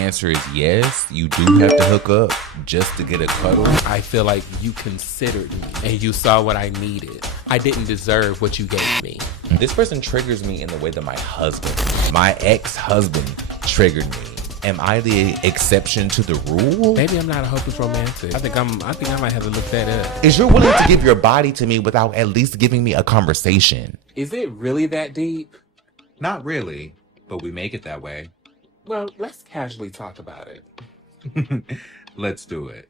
answer is yes, you do have to hook up just to get a cuddle. I feel like you considered me and you saw what I needed. I didn't deserve what you gave me. This person triggers me in the way that my ex-husband triggered me. Am I the exception to the rule? Maybe I'm not a hopeless romantic. I think I might have to look that up. Is you're willing to give your body to me without at least giving me a conversation? Is it really that deep? Not really, but we make it that way. Well, let's casually talk about it. Let's do it.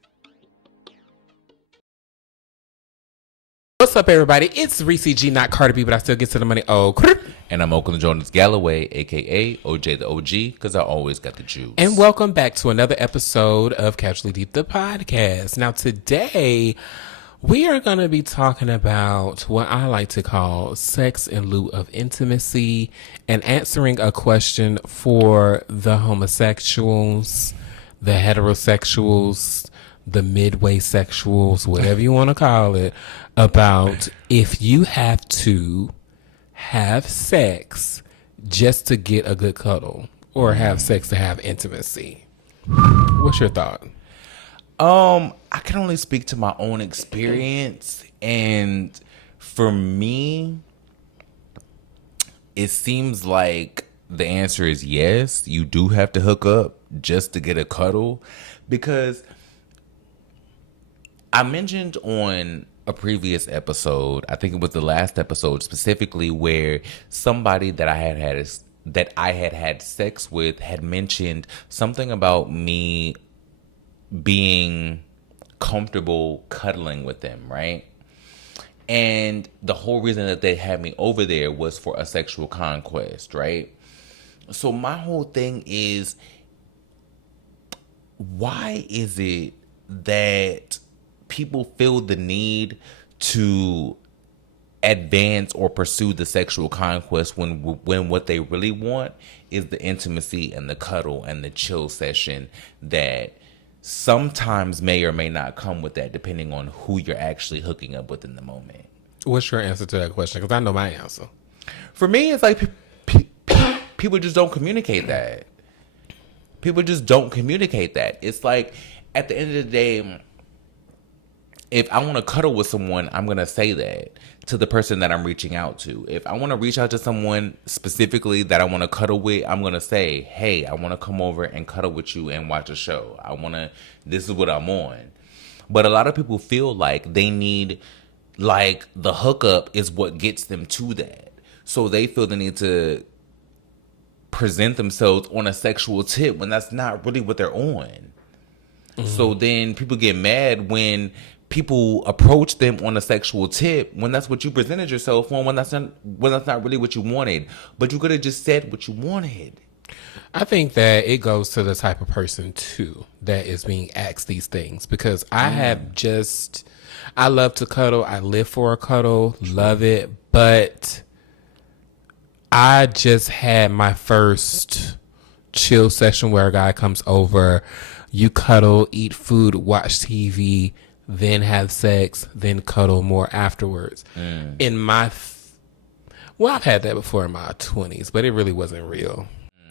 What's up, everybody? It's Ressie G, not Cardi B, but I still get to the money. Oh, and I'm Oaklyn Jonas Galloway, a.k.a. OJ the OG, because I always got the juice. And welcome back to another episode of Casually Deep, the podcast. Now, today, we are going to be talking about what I like to call sex in lieu of intimacy and answering a question for the homosexuals, the heterosexuals, the midway sexuals, whatever you want to call it, about if you have to have sex just to get a good cuddle or have sex to have intimacy. What's your thought? I can only speak to my own experience, and for me, it seems like the answer is yes, you do have to hook up just to get a cuddle, because I mentioned on a previous episode, I think it was the last episode specifically, where somebody that I had had sex with had mentioned something about me being comfortable cuddling with them, right? And the whole reason that they had me over there was for a sexual conquest, right? So my whole thing is, why is it that people feel the need to advance or pursue the sexual conquest when what they really want is the intimacy and the cuddle and the chill session that sometimes may or may not come with that, depending on who you're actually hooking up with in the moment? What's your answer to that question? Because I know my answer. For me, it's like people just don't communicate that. People just don't communicate that. It's like, at the end of the day, if I want to cuddle with someone, I'm going to say that to the person that I'm reaching out to. If I want to reach out to someone specifically that I want to cuddle with, I'm going to say, hey, I want to come over and cuddle with you and watch a show. This is what I'm on. But a lot of people feel like they need, like, the hookup is what gets them to that. So they feel the need to present themselves on a sexual tip when that's not really what they're on. Mm-hmm. So then people get mad when people approach them on a sexual tip when that's what you presented yourself on, when that's not really what you wanted. But you could have just said what you wanted. I think that it goes to the type of person too that is being asked these things, because I love to cuddle. I live for a cuddle, love it. But I just had my first chill session where a guy comes over, you cuddle, eat food, watch TV, then have sex, then cuddle more afterwards. I've had that before in my 20s, but it really wasn't real,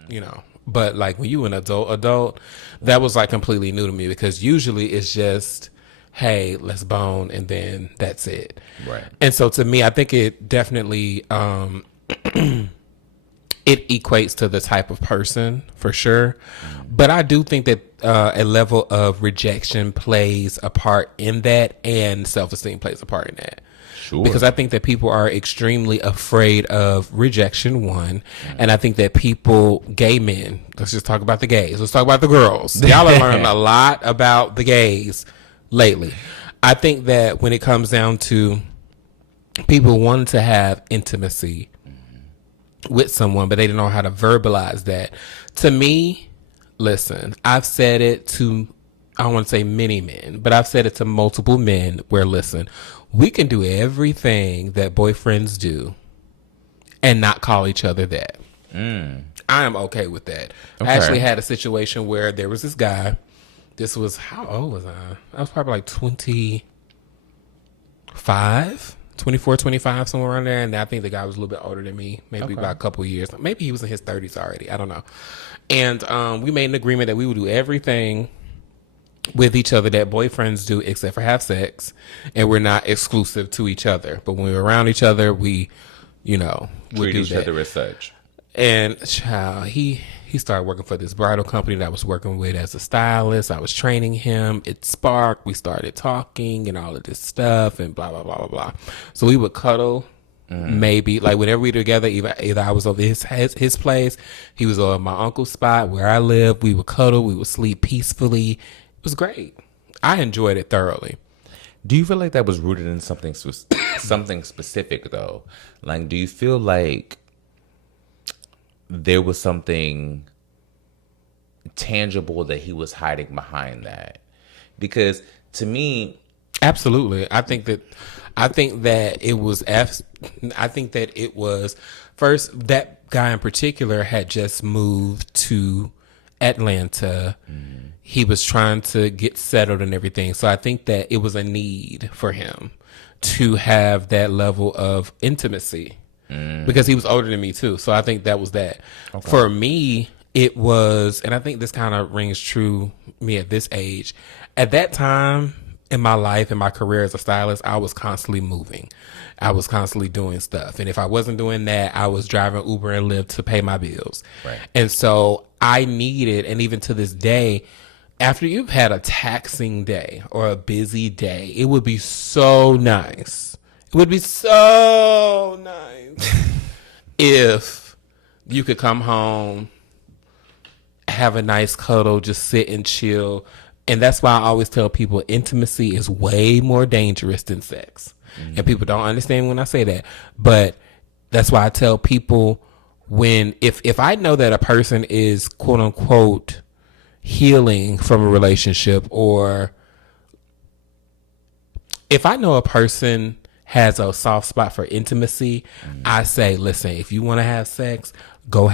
you know. But like when you an adult, that was like completely new to me, because usually it's just, hey, let's bone, and then that's it. Right. And so to me, I think it definitely it equates to the type of person for sure. But I do think that a level of rejection plays a part in that, and self-esteem plays a part in that. Sure. Because I think that people are extremely afraid of rejection, one. And I think that gay men, let's just talk about the gays. Let's talk about the girls. Y'all are learning a lot about the gays lately. I think that when it comes down to people wanting to have intimacy with someone, but they don't know how to verbalize that. To me, listen, I've said it to, I don't want to say many men, but I've said it to multiple men where, listen, we can do everything that boyfriends do and not call each other that. I am okay with that. Okay. I actually had a situation where there was this guy. This was, how old was I? I was probably like 25, 24, 25, somewhere around there. And I think the guy was a little bit older than me, maybe about a couple of years. Maybe he was in his 30s already. I don't know. And we made an agreement that we would do everything with each other that boyfriends do except for have sex. And we're not exclusive to each other. But when we're around each other, we, would treat do each that. other as such. And child, he started working for this bridal company that I was working with as a stylist. I was training him. It sparked. We started talking and all of this stuff and blah, blah, blah, blah, blah. So we would cuddle maybe. Like whenever we were together, either I was over his place, he was over my uncle's spot where I lived. We would cuddle. We would sleep peacefully. It was great. I enjoyed it thoroughly. Do you feel like that was rooted in something specific, though? Like, do you feel like there was something tangible that he was hiding behind that? Because to me, absolutely, I think that it was first, that guy in particular had just moved to Atlanta. He was trying to get settled and everything. So I think that it was a need for him to have that level of intimacy. Because he was older than me too. So I think that was that. Okay. For me, it was, and I think this kind of rings true me at this age. At that time in my life, in my career as a stylist, I was constantly moving. I was constantly doing stuff. And if I wasn't doing that, I was driving Uber and Lyft to pay my bills. Right. And so I needed, and even to this day, after you've had a taxing day or a busy day, it would be so nice. It would be so nice if you could come home, have a nice cuddle, just sit and chill. And that's why I always tell people intimacy is way more dangerous than sex. And people don't understand when I say that. But that's why I tell people if I know that a person is quote unquote healing from a relationship, or if I know a person has a soft spot for intimacy, I say, listen, if you want to have sex, go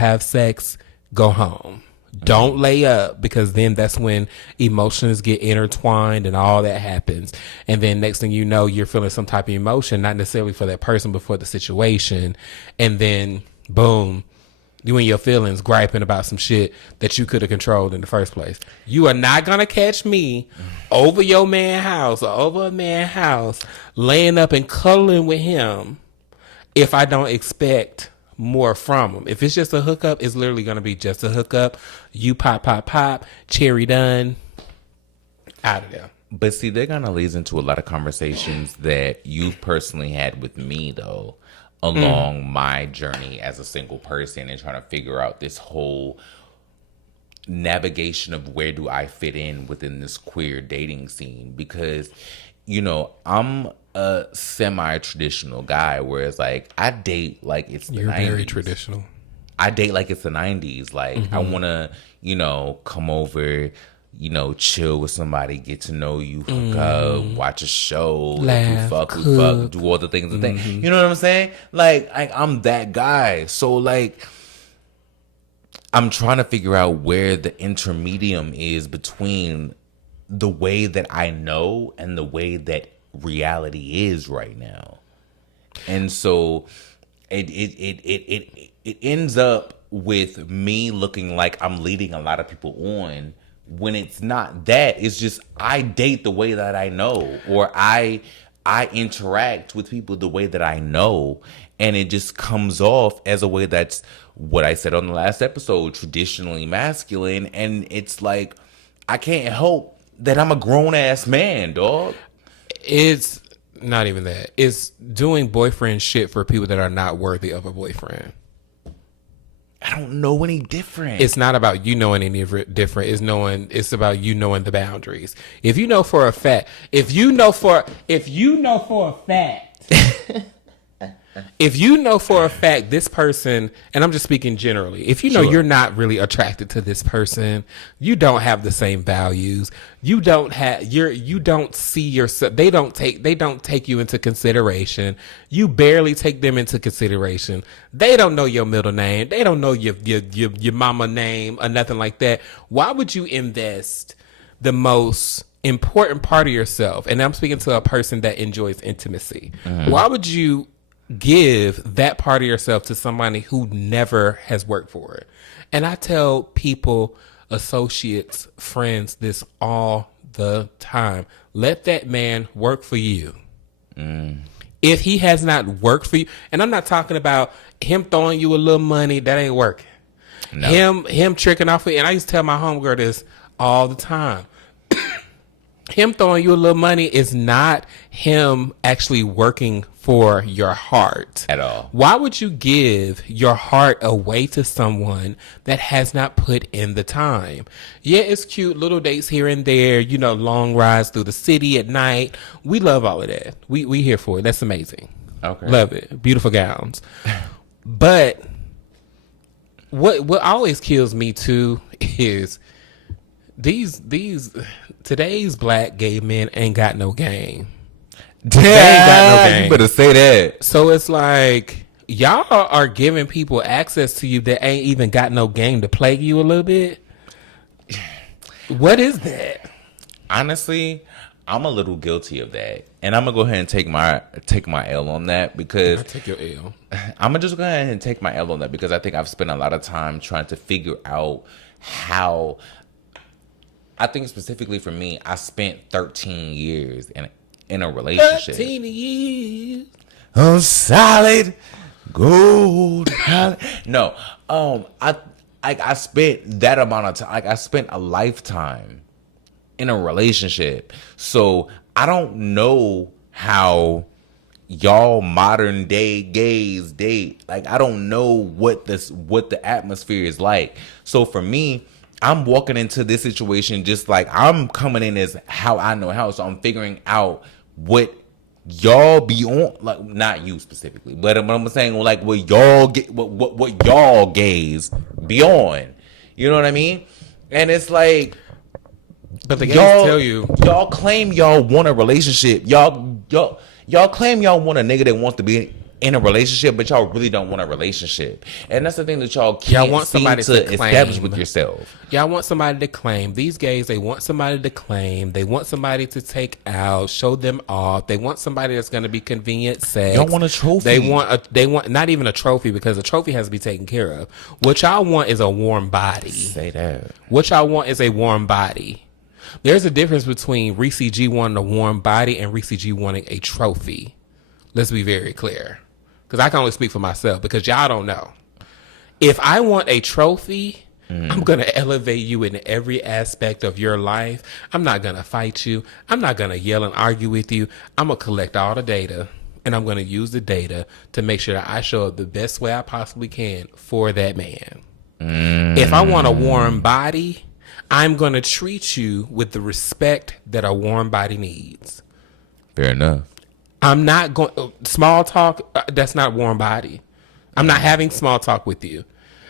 home. Don't lay up, because then that's when emotions get intertwined and all that happens. And then next thing you know, you're feeling some type of emotion, not necessarily for that person, but for the situation. And then boom, you and your feelings griping about some shit that you could have controlled in the first place. You are not going to catch me over your man's house or over a man's house laying up and cuddling with him if I don't expect more from him. If it's just a hookup, it's literally going to be just a hookup. You pop, cherry done, out of there. But see, that kind of leads into a lot of conversations that you've personally had with me, though, along my journey as a single person and trying to figure out this whole navigation of where do I fit in within this queer dating scene. Because, I'm a semi-traditional guy, whereas like I date like it's the 90s. You're very traditional. I date like it's the 90s. Like I want to, come over, chill with somebody, get to know you, hook up, watch a show, laugh, we fuck, do all the things. You know what I'm saying? Like I'm that guy. So like I'm trying to figure out where the intermedium is between the way that I know and the way that reality is right now. And so it ends up with me looking like I'm leading a lot of people on, when it's not that. It's just I date the way that I know, or I interact with people the way that I know, and it just comes off as a way that's what I said on the last episode, traditionally masculine. And it's like I can't help that I'm a grown ass man, dog. It's not even that. It's doing boyfriend shit for people that are not worthy of a boyfriend. I don't know any different. It's not about you knowing any different. It's about you knowing the boundaries. If you know for a fact, if you know for a fact this person, and I'm just speaking generally, if you know you're not really attracted to this person, you don't have the same values, you don't see yourself, they don't take you into consideration, you barely take them into consideration, they don't know your middle name, they don't know your mama name or nothing like that. Why would you invest the most important part of yourself, and I'm speaking to a person that enjoys intimacy, why would you give that part of yourself to somebody who never has worked for it? And I tell people, associates, friends, this all the time. Let that man work for you. If he has not worked for you, and I'm not talking about him throwing you a little money, that ain't working. No. Him tricking off, and I used to tell my homegirl this all the time. Him throwing you a little money is not him actually working for your heart at all. Why would you give your heart away to someone that has not put in the time? Yeah, it's cute, little dates here and there, you know, long rides through the city at night. We love all of that. We here for it. That's amazing. Okay. Love it. Beautiful gowns. But what always kills me too is these today's black gay men ain't got no game. Damn, they ain't got no game. You better say that. So it's like y'all are giving people access to you that ain't even got no game to plague you a little bit. What is that? Honestly, I'm a little guilty of that, and I'm gonna go ahead and take my L on that because take your L. I'm gonna just go ahead and take my L on that because I think I've spent a lot of time trying to figure out how. I think specifically for me, I spent 13 years in a relationship. 13 years. Oh, solid gold. No, I spent that amount of time. Like I spent a lifetime in a relationship, so I don't know how y'all modern day gays date. Like I don't know what the atmosphere is like. So for me, I'm walking into this situation just like I'm coming in as how I know how. So I'm figuring out what y'all be on, like not you specifically, but I'm saying like what y'all get, what y'all gays be on. You know what I mean? And it's like, but the gays tell you, y'all claim y'all want a relationship. Y'all claim y'all want a nigga that wants to be in a relationship, but y'all really don't want a relationship. And that's the thing that y'all can't want somebody to claim. establish with yourself. Y'all want somebody to claim. These gays, they want somebody to claim. They want somebody to take out, show them off. They want somebody that's going to be convenient sex. Y'all want a trophy. They want not even a trophy, because a trophy has to be taken care of. What y'all want is a warm body. Say that. What y'all want is a warm body. There's a difference between Ressie G wanting a warm body and Ressie G wanting a trophy. Let's be very clear. Because I can only speak for myself, because y'all don't know. If I want a trophy, I'm going to elevate you in every aspect of your life. I'm not going to fight you. I'm not going to yell and argue with you. I'm going to collect all the data, and I'm going to use the data to make sure that I show up the best way I possibly can for that man. If I want a warm body, I'm going to treat you with the respect that a warm body needs. Fair enough. I'm not going small talk. That's not warm body. I'm not having small talk with you.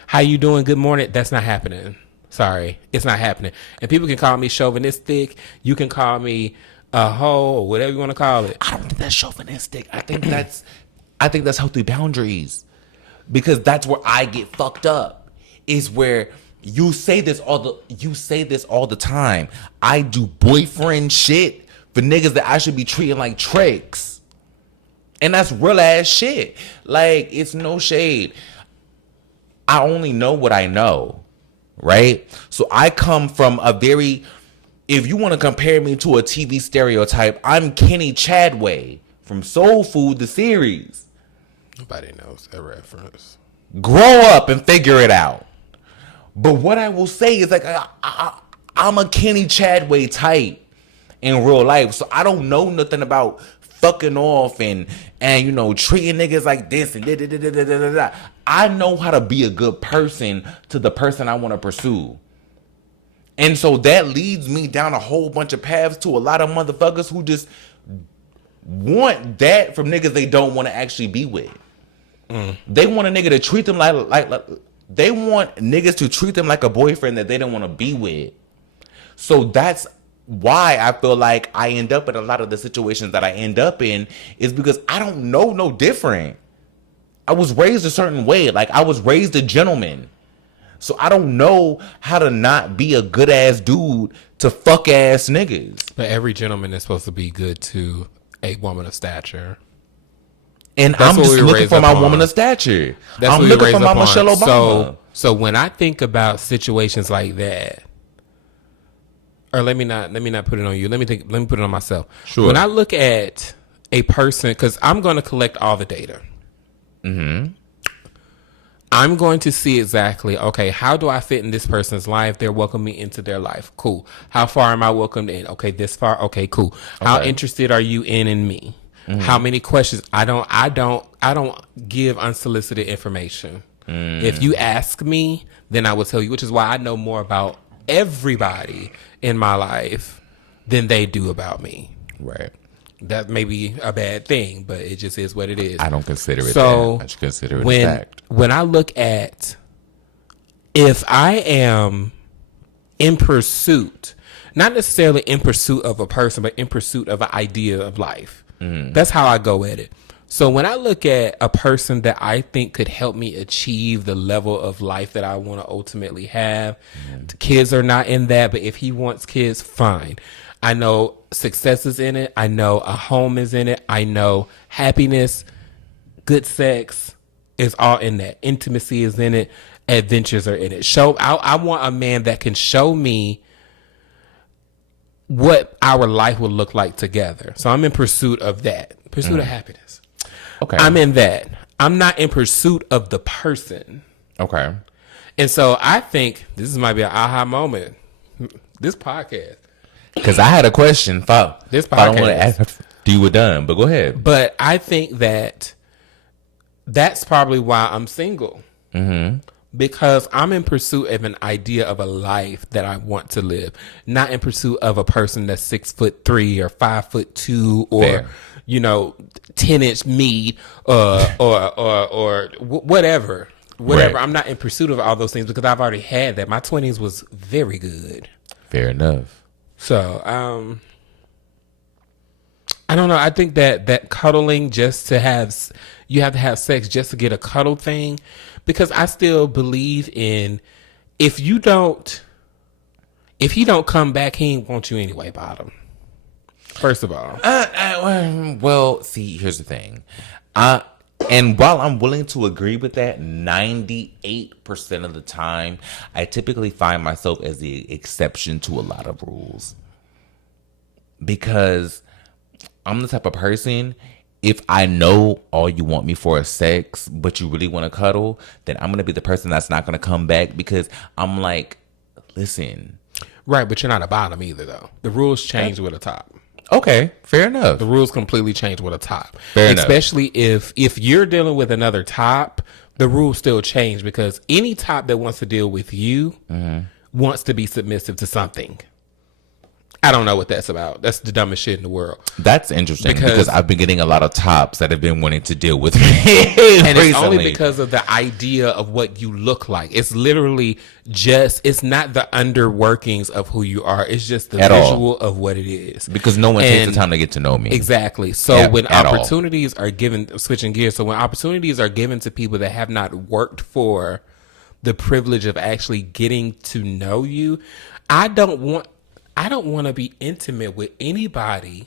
How you doing? Good morning. That's not happening. Sorry, it's not happening. And people can call me chauvinistic. You can call me a hoe or whatever you want to call it. I don't think that's chauvinistic. I think that's healthy boundaries, because that's where I get fucked up. Is where you say this all the time. I do boyfriend shit for niggas that I should be treating like tricks. And that's real ass shit. Like, it's no shade. I only know what I know, right? So I come from a very, if you want to compare me to a TV stereotype, I'm Kenny Chadway from Soul Food, the series. Nobody knows that reference. Grow up and figure it out. But what I will say is, like, I'm a Kenny Chadway type in real life. So I don't know nothing about fucking off and you know, treating niggas like this and da. I know how to be a good person to the person I want to pursue. And so that leads me down a whole bunch of paths to a lot of motherfuckers who just want that from niggas they don't want to actually be with. They want a nigga to treat them like they want niggas to treat them like a boyfriend that they don't want to be with. So that's why I feel like I end up in a lot of the situations that I end up in, is because I don't know no different. I was raised a certain way. Like, I was raised a gentleman. So I don't know how to not be a good ass dude to fuck ass niggas. But every gentleman is supposed to be good to a woman of stature. And I'm just looking for my woman of stature. I'm looking for my Michelle Obama. So when I think about situations like that, or let me not put it on you. Let me put it on myself. Sure. When I look at a person, because I'm going to collect all the data. Mm-hmm. I'm going to see exactly, okay, how do I fit in this person's life? They're welcoming me into their life. Cool. How far am I welcomed in? Okay, this far. Okay, cool. How interested are you in me? Mm-hmm. How many questions? I don't give unsolicited information. If you ask me, then I will tell you, which is why I know more about everybody in my life than they do about me. Right. That may be a bad thing, but it just is what it is. I don't consider it that. I just consider it a fact. When I look at, if I am in pursuit, not necessarily in pursuit of a person, but in pursuit of an idea of life, that's how I go at it. So when I look at a person that I think could help me achieve the level of life that I want to ultimately have, the kids are not in that, but if he wants kids, fine. I know success is in it. I know a home is in it. I know happiness, good sex is all in that. Intimacy is in it. Adventures are in it. I want a man that can show me what our life will look like together. So I'm in pursuit of that. Pursuit of happiness. Okay. I'm in that. I'm not in pursuit of the person. Okay. And so I think this might be an aha moment. This podcast. Because I had a question. This podcast. I don't want to ask you were done, but go ahead. But I think that that's probably why I'm single. Mm-hmm. Because I'm in pursuit of an idea of a life that I want to live, not in pursuit of a person that's 6'3" or 5'2" or Fair. 10-inch meat or whatever. Whatever. Right. I'm not in pursuit of all those things because I've already had that. My 20s was very good. Fair enough. So, I don't know. I think that cuddling just to have, you have to have sex just to get a cuddle thing, because I still believe in, if you don't come back, he ain't want you anyway, bottom. First of all. Well, see, here's the thing. And while I'm willing to agree with that 98% of the time, I typically find myself as the exception to a lot of rules. Because I'm the type of person, if I know all you want me for is sex, but you really want to cuddle, then I'm going to be the person that's not going to come back, because I'm like, listen. Right, but you're not a bottom either, though. The rules change with a top. Okay, fair enough. The rules completely change with a top. Fair enough. Especially if you're dealing with another top, the rules still change, because any top that wants to deal with you wants to be submissive to something. I don't know what that's about. That's the dumbest shit in the world. That's interesting because I've been getting a lot of tops that have been wanting to deal with me. And it's only because of the idea of what you look like. It's literally just, it's not the underworkings of who you are. It's just the visual of what it is. Because no one takes the time to get to know me. Exactly. So when opportunities are given, switching gears, so when opportunities are given to people that have not worked for the privilege of actually getting to know you, I don't want to be intimate with anybody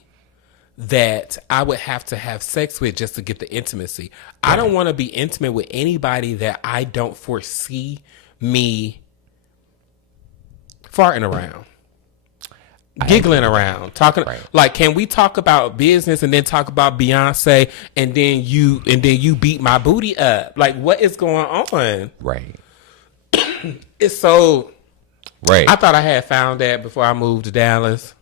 that I would have to have sex with just to get the intimacy. Right. I don't want to be intimate with anybody that I don't foresee me farting around, giggling around, talking. Right. Like, can we talk about business and then talk about Beyonce and then you beat my booty up? Like, what is going on? Right. It's so. Right. I thought I had found that before I moved to Dallas,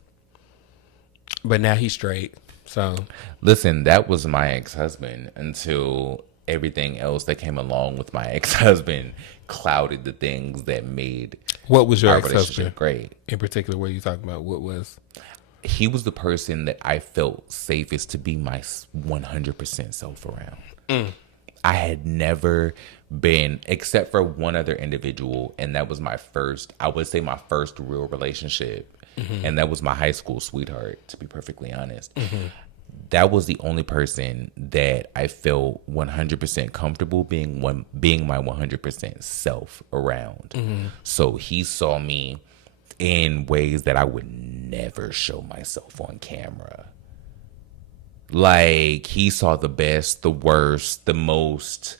but now he's straight. So listen, that was my ex-husband until everything else that came along with my ex-husband clouded the things that made what was your ex-husband great. In particular, what are you talking about? What was? He was the person that I felt safest to be my 100% self around. I had never been, except for one other individual, and that was my first real relationship. And that was my high school sweetheart, to be perfectly honest. that was the only person that I felt 100% comfortable being my 100% self around. So he saw me in ways that I would never show myself on camera. Like, he saw the best, the worst, the most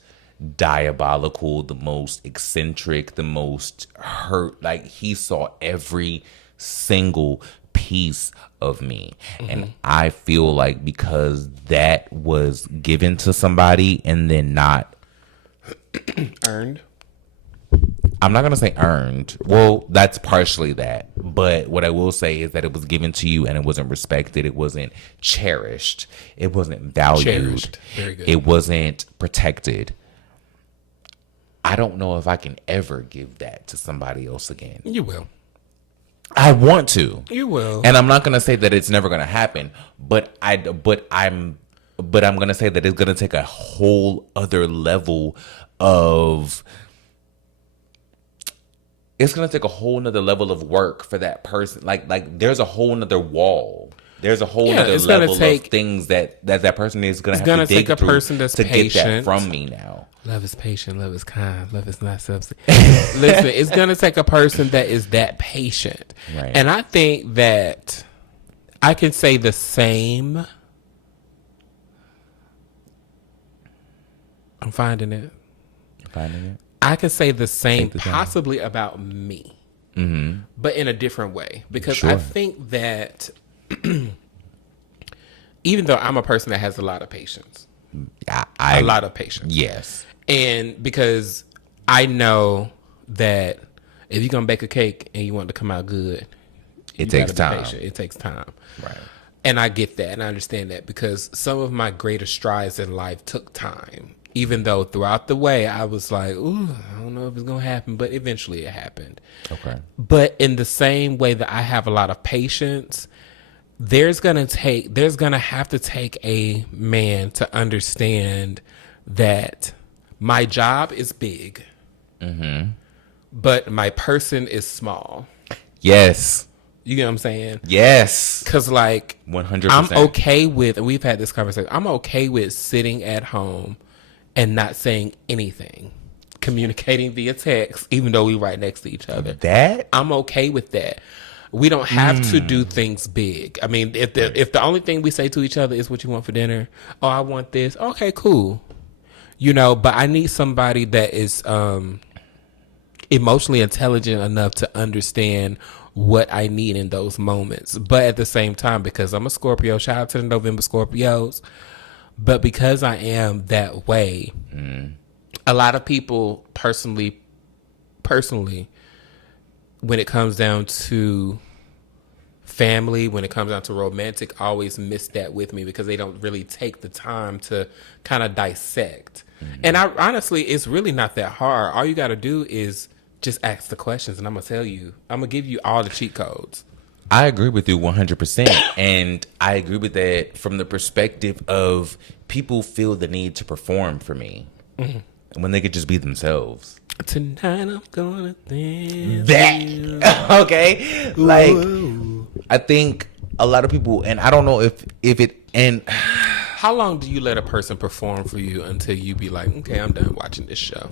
diabolical, the most eccentric, the most hurt. Like, he saw every single piece of me. And I feel like because that was given to somebody and then not Earned. I'm not going to say earned. Well, that's partially that. But what I will say is that it was given to you and it wasn't respected. It wasn't cherished. It wasn't valued. Cherished. Very good. It wasn't protected. I don't know if I can ever give that to somebody else again. You will. I want to. You will. And I'm not going to say that it's never going to happen, but I'm going to say that it's going to take a whole other level of it's going to take a whole nother level of work for that person. Like there's a whole nother wall. There's a whole nother level of things that person is going to have to dig through to get that from me now. Love is patient. Love is kind. Love is not substitute. Listen, it's going to take a person that is that patient. Right. And I think that I can say the same. I'm finding it. I can say the same possibly about me, but in a different way. Because I think that even though I'm a person that has a lot of patience, a lot of patience. Yes. And because I know that if you're going to bake a cake and you want it to come out good, it takes time. It takes time. Right. And I get that and I understand that because some of my greatest strides in life took time. Even though throughout the way I was like, ooh, I don't know if it's going to happen, but eventually it happened. Okay. But in the same way that I have a lot of patience, there's going to have to take a man to understand that my job is big, but my person is small. Yes. You get what I'm saying? Yes. Because, like, 100%. I'm okay with, and we've had this conversation, I'm okay with sitting at home and not saying anything, communicating via text, even though we right next to each other. I'm okay with that. We don't have to do things big. I mean, if the only thing we say to each other is what you want for dinner, oh, I want this. Okay, cool. You know, but I need somebody that is emotionally intelligent enough to understand what I need in those moments. But at the same time, because I'm a Scorpio, shout out to the November Scorpios, but because I am that way, a lot of people personally, when it comes down to family, when it comes down to romantic, always miss that with me because they don't really take the time to kind of dissect. And I honestly, it's really not that hard. All you got to do is just ask the questions and I'm going to tell you, I'm going to give you all the cheat codes. I agree with you 100%. And I agree with that from the perspective of people feel the need to perform for me when they could just be themselves. Tonight I'm gonna dance. That okay, like I think a lot of people, and I don't know if it. And how long do you let a person perform for you until you be like, okay, I'm done watching this show?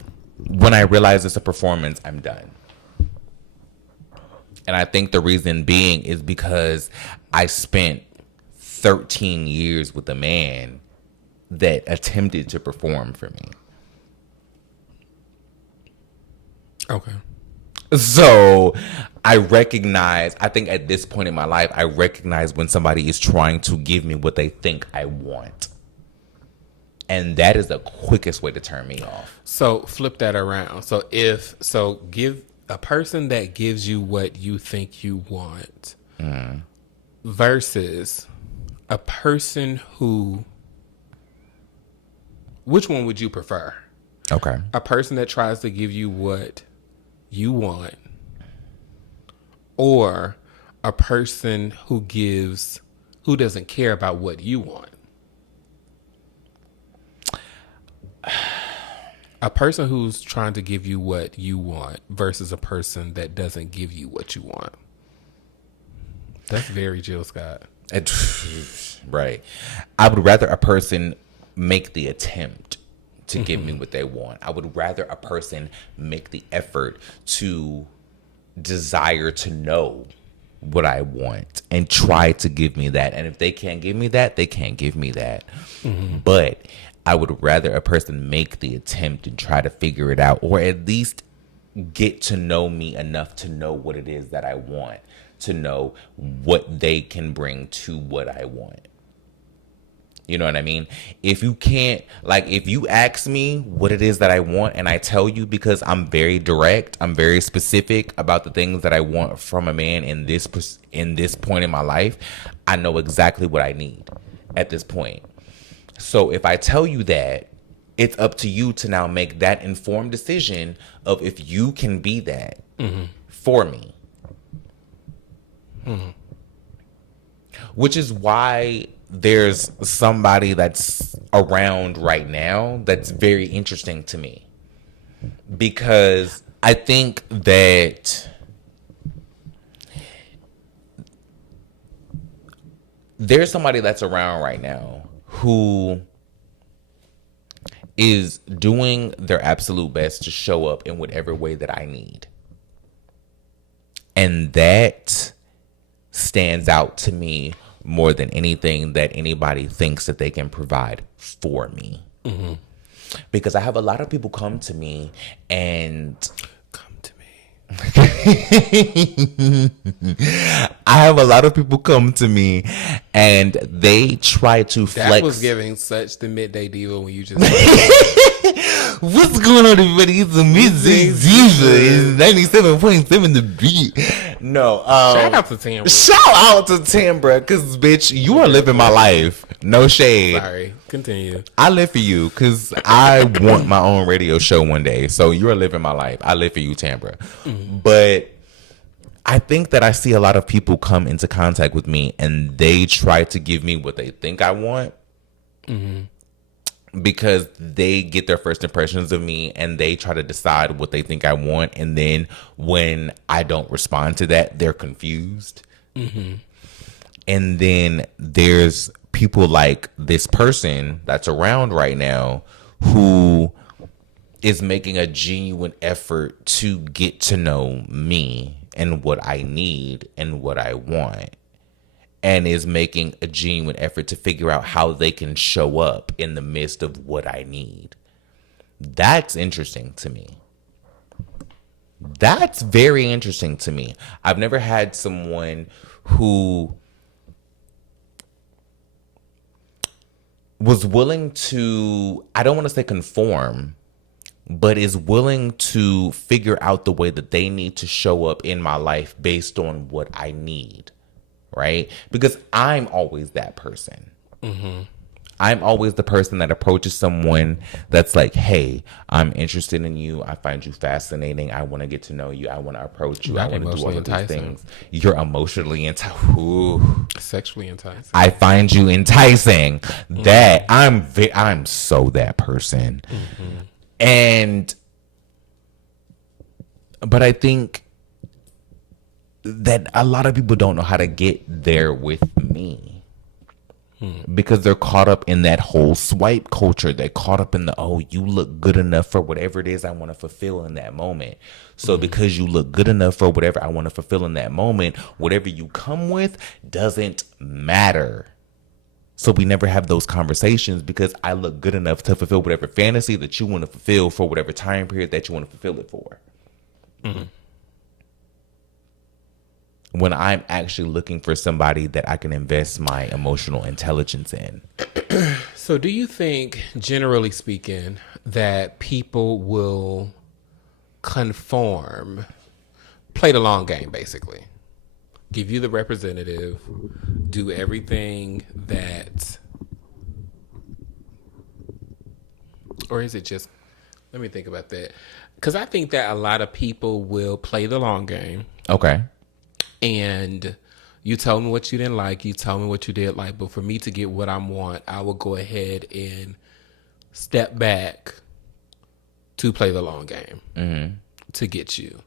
When I realize it's a performance, I'm done. And I think the reason being is because I spent 13 years with a man that attempted to perform for me. Okay. So I think at this point in my life, I recognize when somebody is trying to give me what they think I want. And that is the quickest way to turn me off. So flip that around. Give a person that gives you what you think you want versus a person who, which one would you prefer? Okay. A person that tries to give you what you want, or a person who doesn't care about what you want. A person who's trying to give you what you want versus a person that doesn't give you what you want. That's very Jill Scott. Right. I would rather a person make the attempt to give me what they want. I would rather a person make the effort to desire to know what I want and try to give me that. And if they can't give me that, they can't give me that. But I would rather a person make the attempt and try to figure it out, or at least get to know me enough to know what it is that I want, to know what they can bring to what I want. You know what I mean? If you can't, like, if you ask me what it is that I want and I tell you, because I'm very direct, I'm very specific about the things that I want from a man in this point in my life, I know exactly what I need at this point. So if I tell you that, it's up to you to now make that informed decision of if you can be that for me. Which is why there's somebody that's around right now that's very interesting to me, because I think that there's somebody that's around right now who is doing their absolute best to show up in whatever way that I need. And that stands out to me more than anything that anybody thinks that they can provide for me. Because I have a lot of people come to me and I have a lot of people come to me and they try to flex. That was giving such the midday diva when you just what's going on, everybody? It's the midday diva. It's 97.7 the beat. No, shout out to Tambra. Shout out to Tambra, because bitch, you are living my life. No shade. Sorry, continue. I live for you because I want my own radio show one day. So you are living my life. I live for you, Tambra. But I think that I see a lot of people come into contact with me and they try to give me what they think I want. Because they get their first impressions of me and they try to decide what they think I want. And then when I don't respond to that, they're confused. And then there's people like this person that's around right now who is making a genuine effort to get to know me and what I need and what I want, and is making a genuine effort to figure out how they can show up in the midst of what I need. That's interesting to me. That's very interesting to me. I've never had someone who was willing to, I don't want to say conform, but is willing to figure out the way that they need to show up in my life based on what I need. Right? Because I'm always that person. I'm always the person that approaches someone that's like, hey, I'm interested in you. I find you fascinating. I want to get to know you. I want to approach you. Not I want to do all of these enticing. things. You're emotionally enticing. Sexually enticing. I find you enticing. That I'm so that person. But I think that a lot of people don't know how to get there with me. Because they're caught up in that whole swipe culture. They're caught up in the, oh, you look good enough for whatever it is I want to fulfill in that moment. So because you look good enough for whatever I want to fulfill in that moment, whatever you come with doesn't matter. So we never have those conversations because I look good enough to fulfill whatever fantasy that you want to fulfill for whatever time period that you want to fulfill it for. When I'm actually looking for somebody that I can invest my emotional intelligence in. So do you think, generally speaking, that people will conform, play the long game, basically? Give you the representative, do everything that, or is it just, let me think about that. Because I think that a lot of people will play the long game. Okay. And you tell me what you didn't like, you tell me what you did like, but for me to get what I want, I will go ahead and step back to play the long game to get you,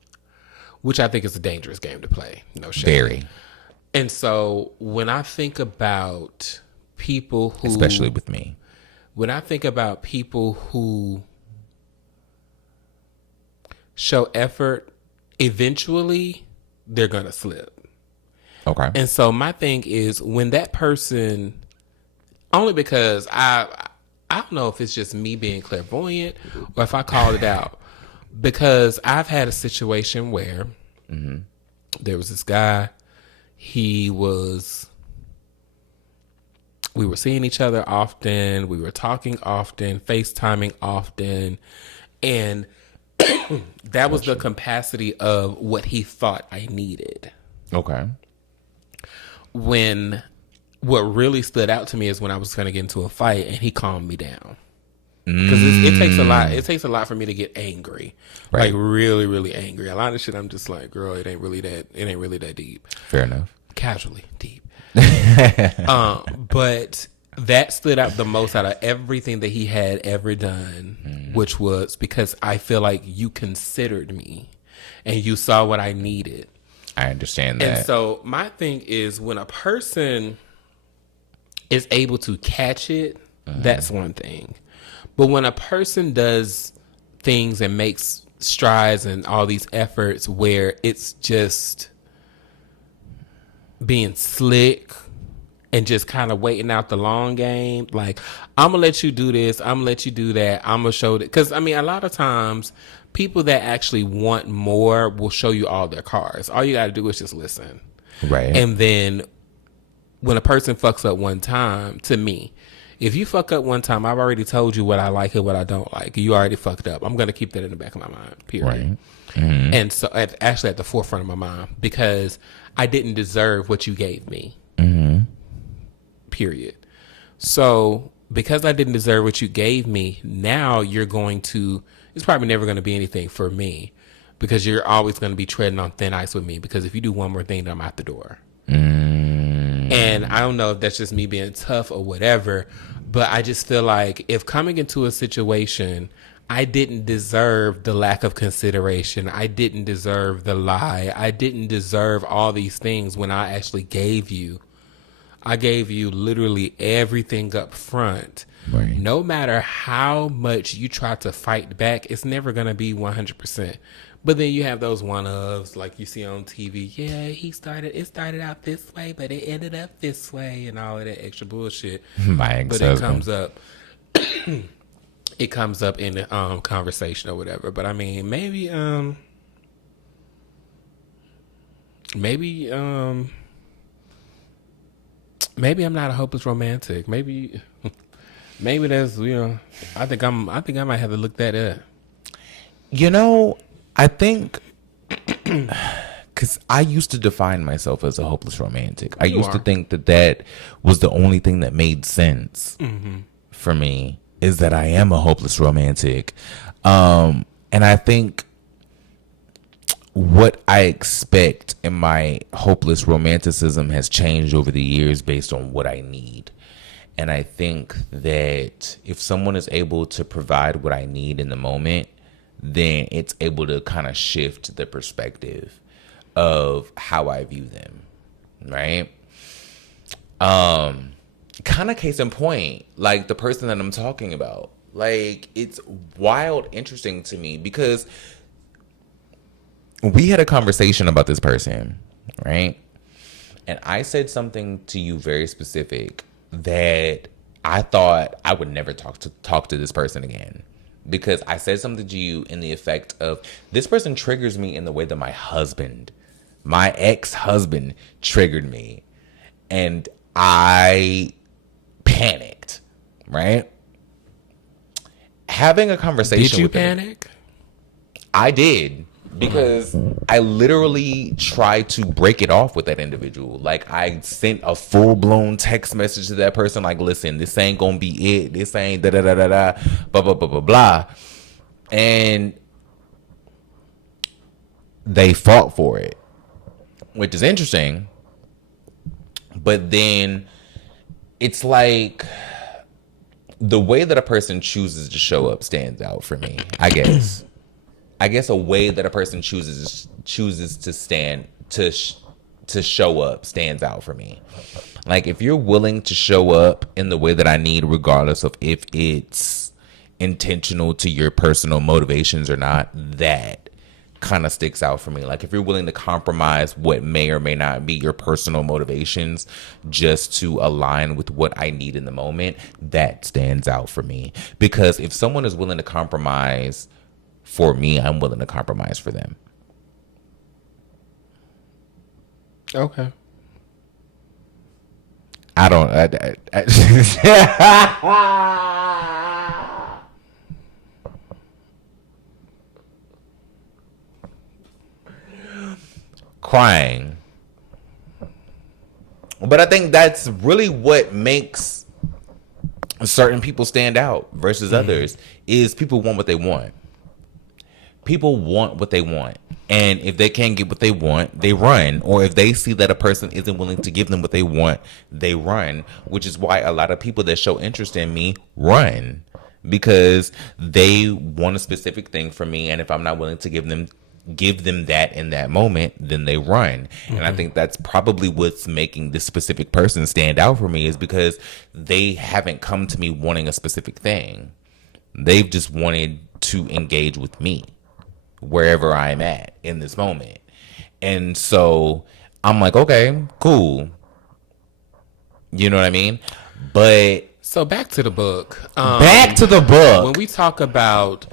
which I think is a dangerous game to play. No shame. Very. And so when I think about people who, especially with me, when I think about people who show effort, eventually they're going to slip. okay. And so my thing is when that person, only because I don't know if it's just me being clairvoyant or if I called it out, because I've had a situation where there was this guy, we were seeing each other often, we were talking often, FaceTiming often, and that was the capacity of what he thought I needed. Okay. When what really stood out to me is when I was going to get into a fight and he calmed me down. Because it takes a lot. It takes a lot for me to get angry, Right. like really, really angry. A lot of shit, I'm just like, girl, it ain't really that deep. Fair enough. Casually deep. But that stood out the most out of everything that he had ever done, which was because I feel like you considered me and you saw what I needed. I understand that. And so my thing is when a person is able to catch it, that's one thing. But when a person does things and makes strides and all these efforts where it's just being slick and just kind of waiting out the long game, like, I'm going to let you do this, I'm going to let you do that, I'm going to show that. Because, I mean, a lot of times, people that actually want more will show you all their cards. All you got to do is just listen. Right. And then when a person fucks up one time, to me, if you fuck up one time, I've already told you what I like and what I don't like. You already fucked up. I'm going to keep that in the back of my mind, period. Right. Mm-hmm. And so, actually at the forefront of my mind, because I didn't deserve what you gave me, period. So, because I didn't deserve what you gave me, now it's probably never going to be anything for me, because you're always going to be treading on thin ice with me, because if you do one more thing, I'm out the door. And I don't know if that's just me being tough or whatever, but I just feel like if coming into a situation, I didn't deserve the lack of consideration, I didn't deserve the lie, I didn't deserve all these things when I actually gave you literally everything up front. Right. No matter how much you try to fight back, it's never going to be 100%. But then you have those one-ofs like you see on TV. Yeah, it started out this way, but it ended up this way, and all of that extra bullshit. My ex-husband. But it comes up in the conversation or whatever. But I mean, maybe I'm not a hopeless romantic. Maybe that's, I think I might have to look that up. I think because I used to define myself as a hopeless romantic. I used to think that was the only thing that made sense for me, is that I am a hopeless romantic. And I think what I expect in my hopeless romanticism has changed over the years based on what I need. And I think that if someone is able to provide what I need in the moment, then it's able to kind of shift the perspective of how I view them, right? Kind of case in point, like the person that I'm talking about. Like, it's wild interesting to me because we had a conversation about this person, right? And I said something to you very specific that I thought I would never talk to this person again. Because I said something to you in the effect of, this person triggers me in the way that my ex-husband triggered me. And I panicked, right? Having a conversation with Did you panic? I did. Because I literally tried to break it off with that individual. Like, I sent a full-blown text message to that person, like, listen, this ain't gonna be it. This ain't da-da-da-da-da, blah, blah, blah, blah, blah. And they fought for it, which is interesting. But then it's like the way that a person chooses to show up stands out for me, I guess. I guess a way that a person chooses to stand to to show up stands out for me. Like, if you're willing to show up in the way that I need, regardless of if it's intentional to your personal motivations or not, that kind of sticks out for me. Like, if you're willing to compromise what may or may not be your personal motivations just to align with what I need in the moment, that stands out for me. Because if someone is willing to compromise for me, I'm willing to compromise for them. Okay. I don't. Crying. But I think that's really what makes certain people stand out versus others, is people want what they want. People want what they want. And if they can't get what they want, they run. Or if they see that a person isn't willing to give them what they want, they run. Which is why a lot of people that show interest in me run. Because they want a specific thing from me. And if I'm not willing to give them that in that moment, then they run. And I think that's probably what's making this specific person stand out for me, is because they haven't come to me wanting a specific thing. They've just wanted to engage with me wherever I'm at in this moment. And so I'm like, okay, cool. You know what I mean? But so back to the book. When we talk about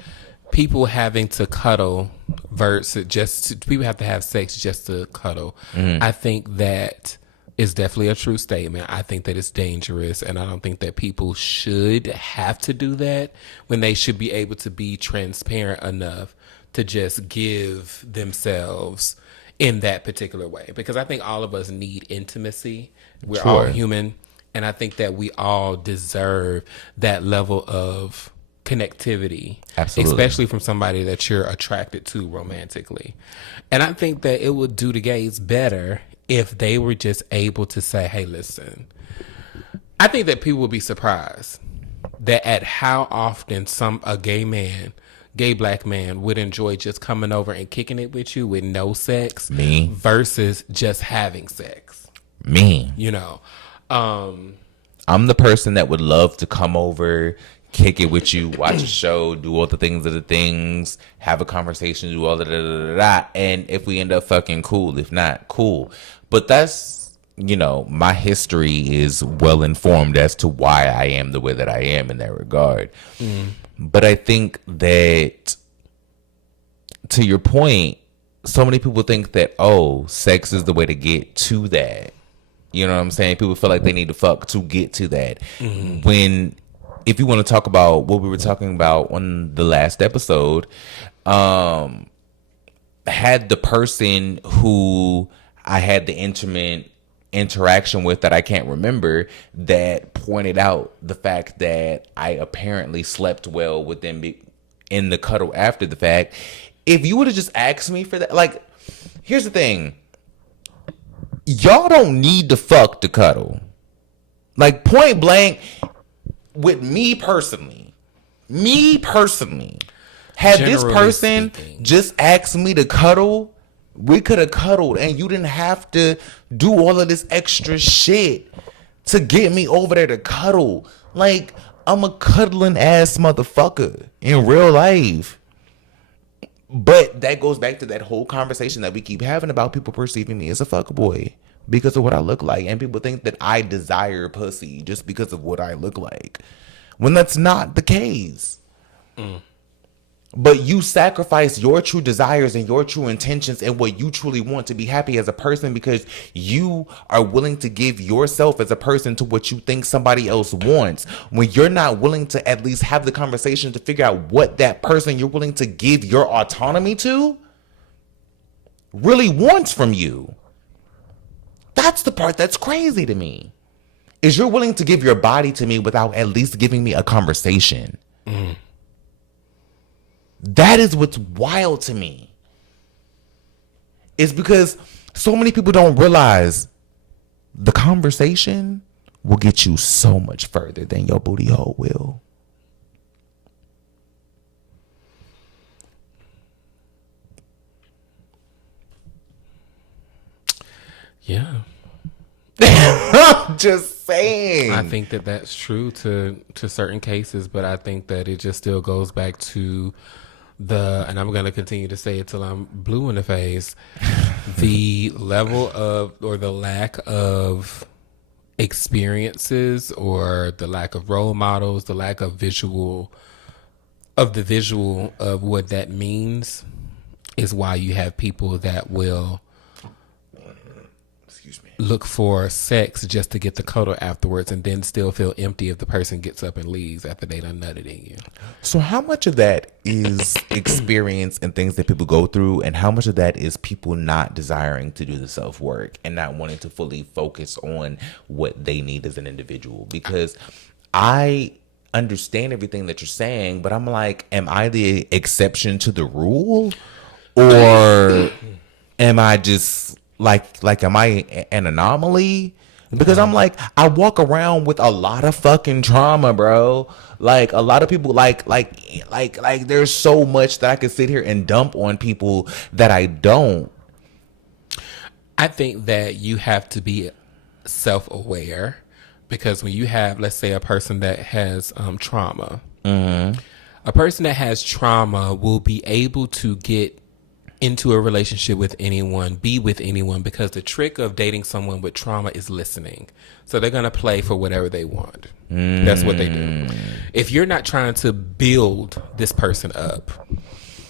people having to cuddle versus people have to have sex just to cuddle, I think that is definitely a true statement. I think that it's dangerous, and I don't think that people should have to do that, when they should be able to be transparent enough to just give themselves in that particular way. Because I think all of us need intimacy. We're all human. And I think that we all deserve that level of connectivity. Absolutely. Especially from somebody that you're attracted to romantically. And I think that it would do the gays better if they were just able to say, hey, listen, I think that people would be surprised that at how often a gay black man would enjoy just coming over and kicking it with you with no sex. Me. Versus just having sex. Me. You know. I'm the person that would love to come over, kick it with you, watch a show, do all the things, have a conversation, do all the and if we end up fucking, cool. If not, cool. But that's, my history is well informed as to why I am the way that I am in that regard. But I think that, to your point, so many people think that, sex is the way to get to that. You know what I'm saying? People feel like they need to fuck to get to that. When, if you want to talk about what we were talking about on the last episode, had the person who I had the intimate interaction with that I can't remember, that pointed out the fact that I apparently slept well with them in the cuddle after the fact. If you would have just asked me for that, like, here's the thing. Y'all don't need to fuck to cuddle. Like, point blank, with me personally, had this person just asked me to cuddle, we could have cuddled, and you didn't have to do all of this extra shit to get me over there to cuddle. Like, I'm a cuddling ass motherfucker in real life. But that goes back to that whole conversation that we keep having about people perceiving me as a fuckboy because of what I look like. And people think that I desire pussy just because of what I look like, when that's not the case. But you sacrifice your true desires and your true intentions and what you truly want to be happy as a person, because you are willing to give yourself as a person to what you think somebody else wants, when you're not willing to at least have the conversation to figure out what that person you're willing to give your autonomy to really wants from you. That's the part that's crazy to me, is you're willing to give your body to me without at least giving me a conversation. That is what's wild to me. It's because so many people don't realize the conversation will get you so much further than your booty hole will. Yeah. I'm just saying. I think that that's true to certain cases, but I think that it just still goes back to and I'm going to continue to say it till I'm blue in the face, the level of, or the lack of experiences, or the lack of role models, the lack of visual of what that means, is why you have people that will look for sex just to get the cuddle afterwards, and then still feel empty if the person gets up and leaves after they done nutted in you. So how much of that is experience and things that people go through, and how much of that is people not desiring to do the self-work and not wanting to fully focus on what they need as an individual? Because I understand everything that you're saying, but I'm like, am I the exception to the rule? Or am I just like am I an anomaly? Because I'm like, I walk around with a lot of fucking trauma, bro. Like, a lot of people like there's so much that I could sit here and dump on people that I don't. I think that you have to be self-aware, because when you have, let's say, a person that has trauma, a person that has trauma will be able to get into a relationship with anyone, be with anyone, because the trick of dating someone with trauma is listening. So they're going to play for whatever they want. That's what they do. If you're not trying to build this person up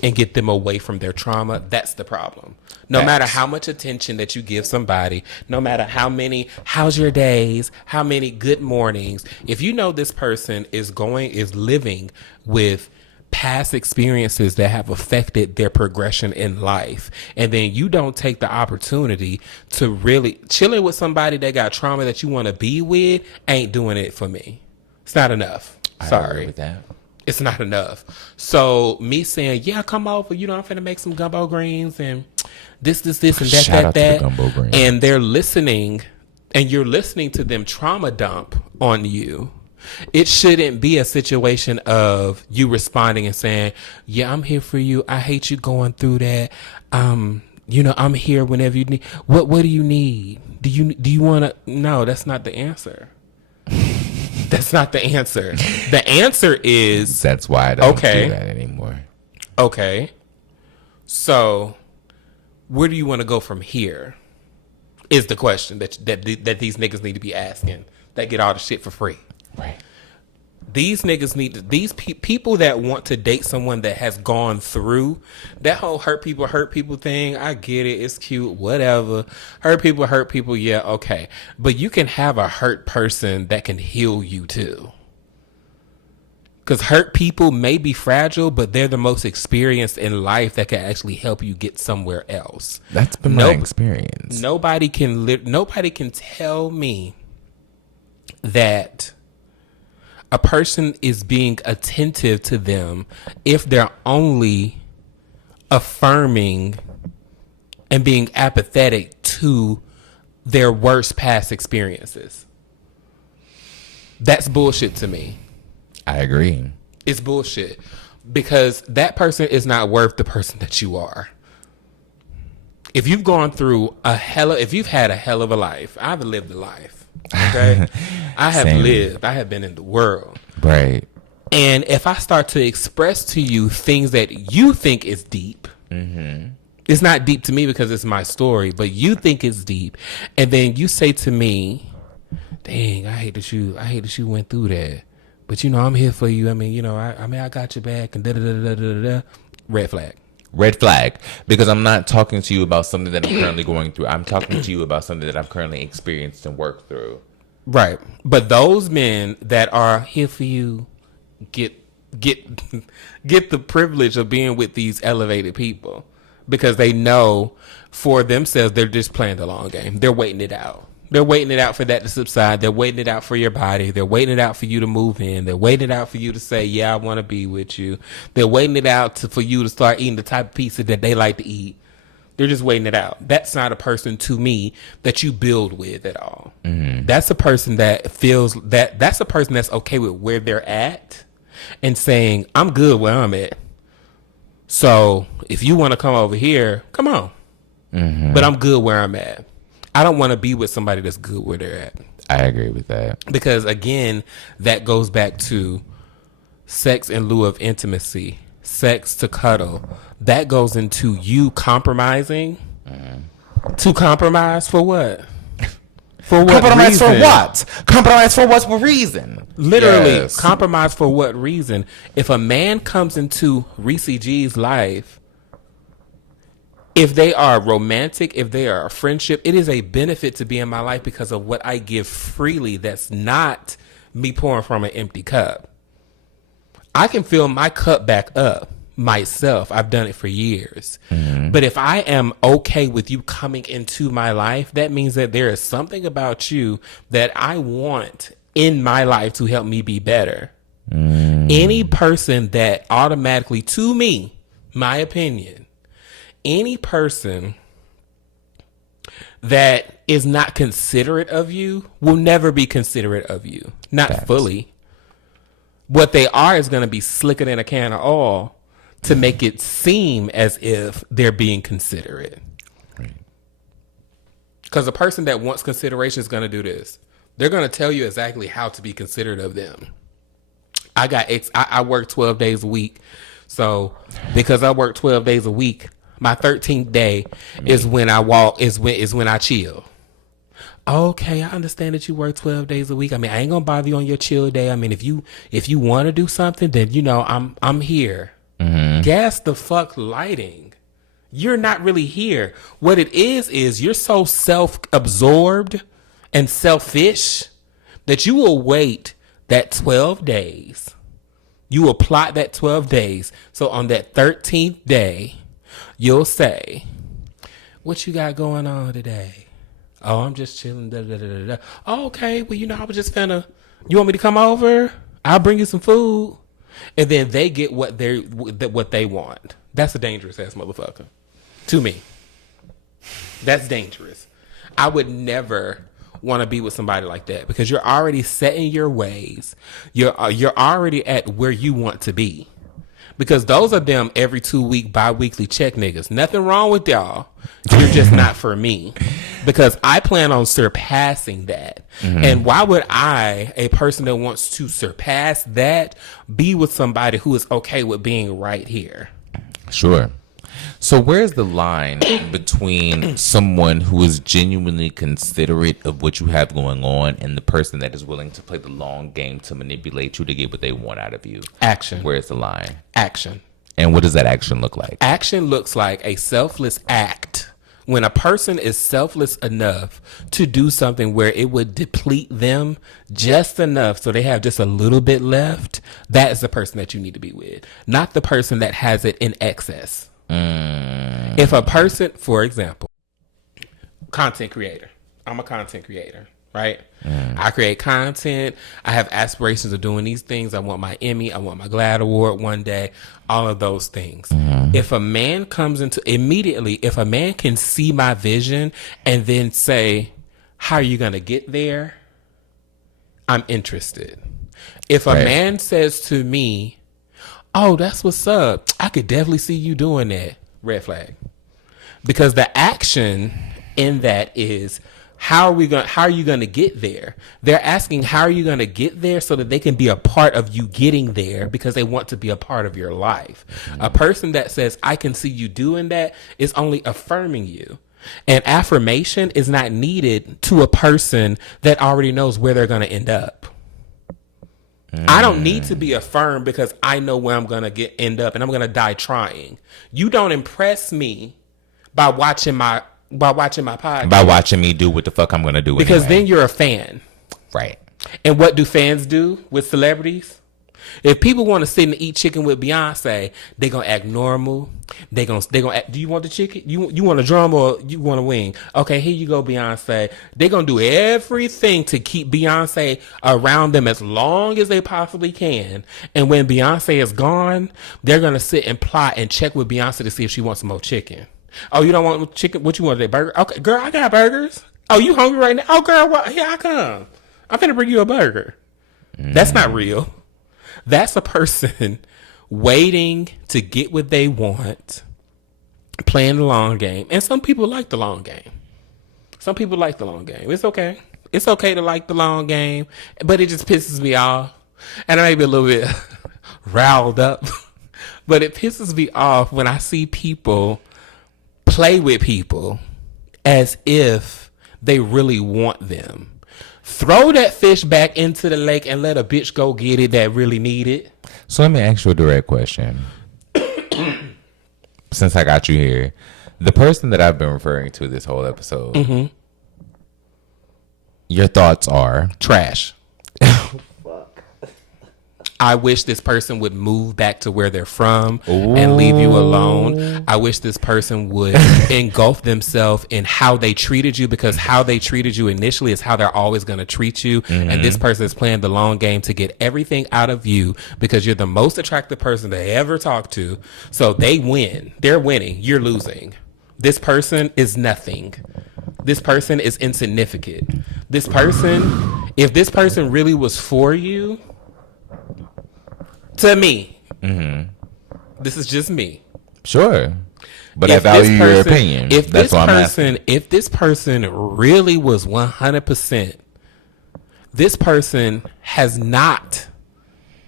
and get them away from their trauma, that's the problem. No matter how much attention that you give somebody, no matter how many, how's your days, how many good mornings, if you know this person is living with past experiences that have affected their progression in life, and then you don't take the opportunity to really chilling with somebody that got trauma that you want to be with, ain't doing it for me. It's not enough. Sorry. I agree with that. It's not enough. So me saying, yeah, come over, I'm finna make some gumbo greens and this and that, Shout out to the gumbo greens. And they're listening, and you're listening to them trauma dump on you. It shouldn't be a situation of you responding and saying, yeah, I'm here for you. I hate you going through that. I'm here whenever you need. What do you need? Do you want to? No, that's not the answer. That's not the answer. The answer is, that's why I don't do that anymore. Okay. So where do you want to go from here? Is the question that these niggas need to be asking that get all the shit for free. Right. These niggas these people that want to date someone that has gone through that whole hurt people thing. I get it. It's cute. Whatever. Hurt people. Yeah. Okay. But you can have a hurt person that can heal you too. Because hurt people may be fragile, but they're the most experienced in life that can actually help you get somewhere else. That's been my experience. Nobody can tell me that a person is being attentive to them if they're only affirming and being apathetic to their worst past experiences. That's bullshit to me. I agree. It's bullshit, because that person is not worth the person that you are. If you've gone through if you've had a hell of a life, I've lived a life. Okay. I have lived. I have been in the world. Right. And if I start to express to you things that you think is deep, it's not deep to me because it's my story, but you think it's deep, and then you say to me, "Dang, I hate that you went through that, but I'm here for you. I got your back." And da. Red flag. Red flag, because I'm not talking to you about something that I'm currently going through. I'm talking to you about something that I've currently experienced and worked through. Right. But those men that are here for you get the privilege of being with these elevated people, because they know for themselves they're just playing the long game. They're waiting it out. They're waiting it out for that to subside. They're waiting it out for your body. They're waiting it out for you to move in. They're waiting it out for you to say, yeah, I want to be with you. They're waiting it out for you to start eating the type of pizza that they like to eat. They're just waiting it out. That's not a person to me that you build with at all. That's a person that feels that's a person that's okay with where they're at and saying, I'm good where I'm at. So if you want to come over here, come on. But I'm good where I'm at. I don't want to be with somebody that's good where they're at. I agree with that. Because again, that goes back to sex in lieu of intimacy, sex to cuddle. That goes into you compromising. To compromise for what? For what Compromise reason? for what? Compromise for what reason? Literally, Yes. compromise for what reason? If a man comes into Ressie G's life, if they are romantic, if they are a friendship, it is a benefit to be in my life because of what I give freely. That's not me pouring from an empty cup. I can fill my cup back up myself. I've done it for years. But if I am okay with you coming into my life, that means that there is something about you that I want in my life to help me be better. Any person that automatically, to me, my opinion, any person that is not considerate of you will never be considerate of you. Not fully. What they are is going to be slicker than a can of oil to make it seem as if they're being considerate. Because a person that wants consideration is going to do this. They're going to tell you exactly how to be considerate of them. I work 12 days a week. So because I work 12 days a week, my 13th day is when I walk, is when I chill. Okay, I understand that you work 12 days a week. I mean, I ain't gonna bother you on your chill day. I mean, if you want to do something, then you know I'm here. Gas the fuck lighting. You're not really here. What it is you're so self-absorbed and selfish that you will wait that 12 days. You will plot that 12 days. So on that 13th day, you'll say, "What you got going on today?" "Oh, I'm just chilling. Da, da, da, da, da." "Oh, okay. Well, you know, I was just finna. You want me to come over? I'll bring you some food." And then they get what they want. That's a dangerous ass motherfucker. To me, that's dangerous. I would never want to be with somebody like that because you're already set in your ways. You're already at where you want to be. Because those are them every 2 week, bi-weekly check niggas. Nothing wrong with y'all. You're just not for me. Because I plan on surpassing that. And why would I, a person that wants to surpass that, be with somebody who is okay with being right here? Sure. So where's the line between someone who is genuinely considerate of what you have going on and the person that is willing to play the long game to manipulate you to get what they want out of you? Action. Where's the line? Action. And what does that action look like? Action looks like a selfless act. When a person is selfless enough to do something where it would deplete them just enough so they have just a little bit left, that is the person that you need to be with. Not the person that has it in excess. If a person, for example, content creator. I'm a content creator, right? I create content. I have aspirations of doing these things. I want my Emmy. I want my GLAAD award one day. All of those things. If a man comes into immediately, if a man can see my vision and then say, "How are you going to get there?" I'm interested. If a man says to me, "Oh, that's what's up. I could definitely see you doing that." Red flag. Because the action in that is, how are you going to get there? They're asking, how are you going to get there so that they can be a part of you getting there because they want to be a part of your life. A person that says, "I can see you doing that," is only affirming you. And affirmation is not needed to a person that already knows where they're going to end up. I don't need to be affirmed because I know where I'm going to end up and I'm going to die trying. You don't impress me by watching my podcast. By watching me do what the fuck I'm going to do Because anyway. then you're a fan. Right. And what do fans do with celebrities? If people want to sit and eat chicken with Beyonce, they gonna act normal. They gonna act. Do you want the chicken? You want a drum or you want a wing? Okay, here you go, Beyonce. They gonna do everything to keep Beyonce around them as long as they possibly can. And when Beyonce is gone, they're gonna sit and plot and check with Beyonce to see if she wants some more chicken. Oh, you don't want chicken? What you want? A burger? Okay, girl, I got burgers. Oh, you hungry right now? Oh, girl, what? Here I come. I'm finna bring you a burger. That's not real. That's a person waiting to get what they want, playing the long game. And some people like the long game. Some people like the long game. It's okay. It's okay to like the long game, but it just pisses me off. And I may be a little bit riled up, but it pisses me off when I see people play with people as if they really want them. Throw that fish back into the lake and let a bitch go get it that really need it. So let me ask you a direct question. Since I got you here, the person that I've been referring to this whole episode, your thoughts are trash. I wish this person would move back to where they're from and leave you alone. I wish this person would engulf themselves in how they treated you, because how they treated you initially is how they're always going to treat you. And this person is playing the long game to get everything out of you because you're the most attractive person they ever talk to. So they win. They're winning. You're losing. This person is nothing. This person is insignificant. This person, if this person really was for you, to me, this is just me. Sure, but I value your opinion. If this person really was 100%, this person has not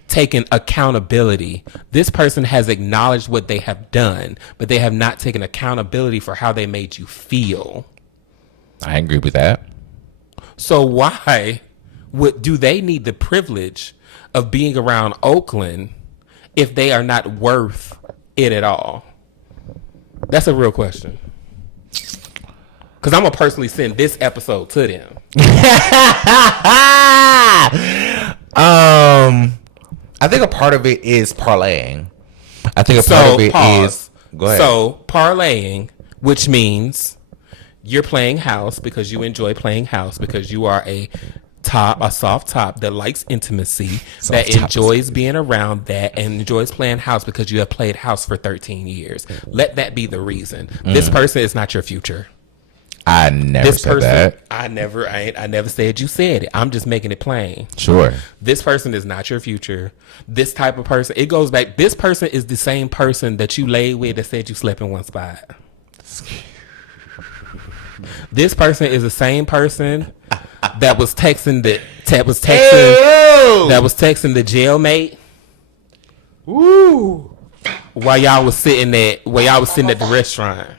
taken accountability. This person has acknowledged what they have done, but they have not taken accountability for how they made you feel. I agree with that. So why do they need the privilege of being around Oaklyn if they are not worth it at all? That's a real question. Because I'm going to personally send this episode to them. I think a part of it is parlaying. I think a part of it is... Go ahead. So parlaying, which means you're playing house because you enjoy playing house, because you are a soft top that likes intimacy, that enjoys being around that, and enjoys playing house because you have played house for 13 years. Let that be the reason. This person is not your future. I never said that. I never said you said it. I'm just making it plain. Sure. This person is not your future. This type of person, it goes back. This person is the same person that you laid with that said you slept in one spot. This person is the same person that was texting the jailmate. Woo! While y'all was sitting at the restaurant.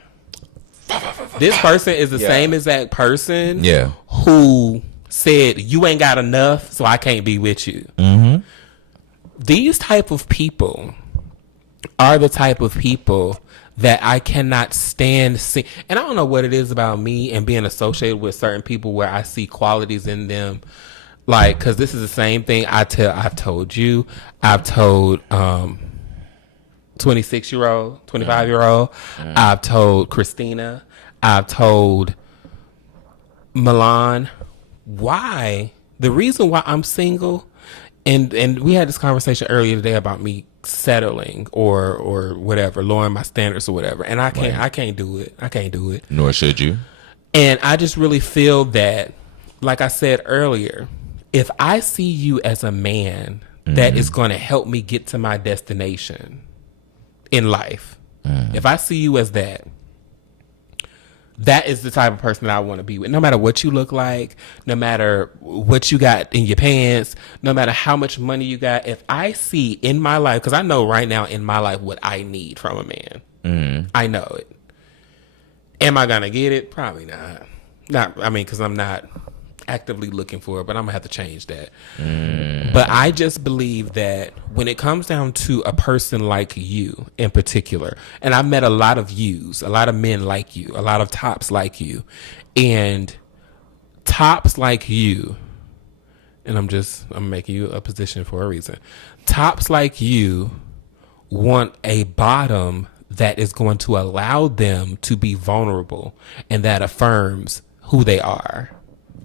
This person is the same exact person who said you ain't got enough, so I can't be with you. These type of people are the type of people that I cannot stand seeing. And I don't know what it is about me and being associated with certain people where I see qualities in them. Like, because this is the same thing I've told you. I've told 26-year-old, 25-year-old. I've told Christina. I've told Milan. Why? The reason why I'm single, and we had this conversation earlier today about me settling or whatever, lowering my standards or whatever. And I can't do it. I can't do it. Nor should you. And I just really feel that, like I said earlier, if I see you as a man that is going to help me get to my destination in life, if I see you as that is the type of person that I want to be with. No matter what you look like, no matter what you got in your pants, no matter how much money you got, if I see in my life, because I know right now in my life what I need from a man. I know it. Am I going to get it? Probably not. Because I'm not actively looking for it, but I'm going to have to change that. But I just believe that when it comes down to a person like you in particular, and I've met a lot of yous, a lot of men like you, a lot of tops like you, and tops like you, and I'm making you a position for a reason. Tops like you want a bottom that is going to allow them to be vulnerable and that affirms who they are.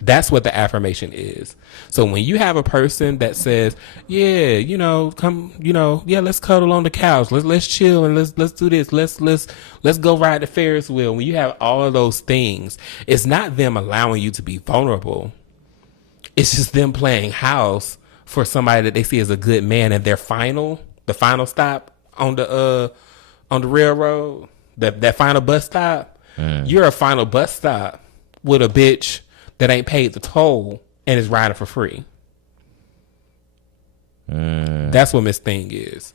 That's what the affirmation is. So when you have a person that says, let's cuddle on the couch. Let's chill and let's do this. Let's go ride the Ferris wheel. When you have all of those things, it's not them allowing you to be vulnerable. It's just them playing house for somebody that they see as a good man, and the final stop on the railroad, that final bus stop. You're a final bus stop with a bitch that ain't paid the toll and is riding for free. That's what Miss Thing is.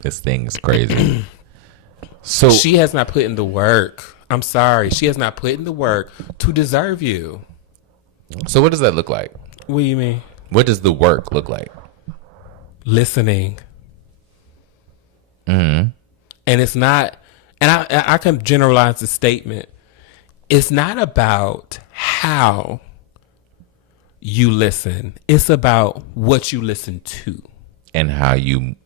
This thing is crazy. So she has not put in the work. I'm sorry. She has not put in the work to deserve you. So what does that look like? What do you mean? What does the work look like? Listening. And it's not, and I can generalize the statement. It's not about how you listen. It's about what you listen to. And how you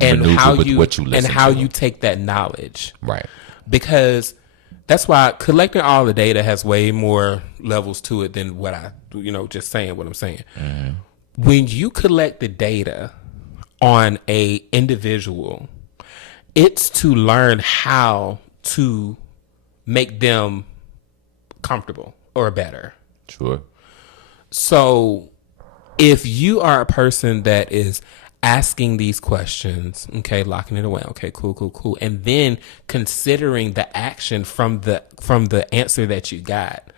And how you, what you listen and how to. you take that knowledge. Right. Because that's why collecting all the data has way more levels to it than what just saying what I'm saying. When you collect the data on a individual, it's to learn how to make them comfortable or better. Sure. So if you are a person that is asking these questions, okay, locking it away, okay, cool, and then considering the action from the answer that you got,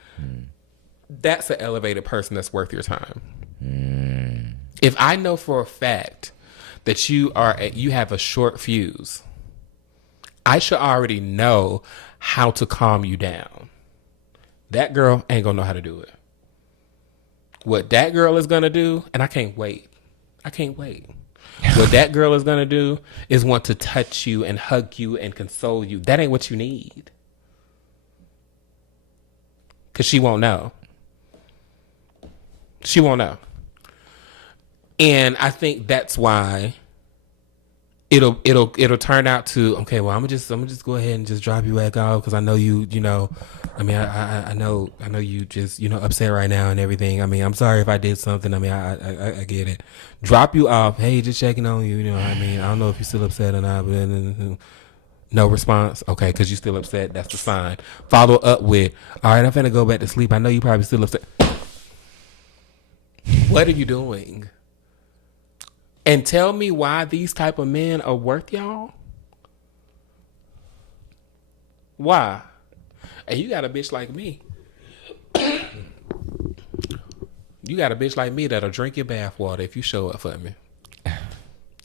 that's an elevated person that's worth your time. If I know for a fact that you have a short fuse, I should already know how to calm you down. That girl ain't gonna know how to do it. What that girl is gonna do, and I can't wait. What that girl is gonna do is want to touch you and hug you and console you. That ain't what you need. Cause she won't know. She won't know. And I think that's why it'll turn out to, okay, well, I'm gonna just go ahead and just drop you back off because I know I know you just upset right now and everything. I mean, I'm sorry if I did something. I mean, I get it. Drop you off. Hey, just checking on you. You know what I mean? I don't know if you're still upset or not, but no response. Okay, because you're still upset. That's the sign. Follow up with, all right, I'm finna go back to sleep. I know you probably still upset. What are you doing? And tell me why these type of men are worth y'all. Why? And you got a bitch like me. You got a bitch like me that'll drink your bath water if you show up for me.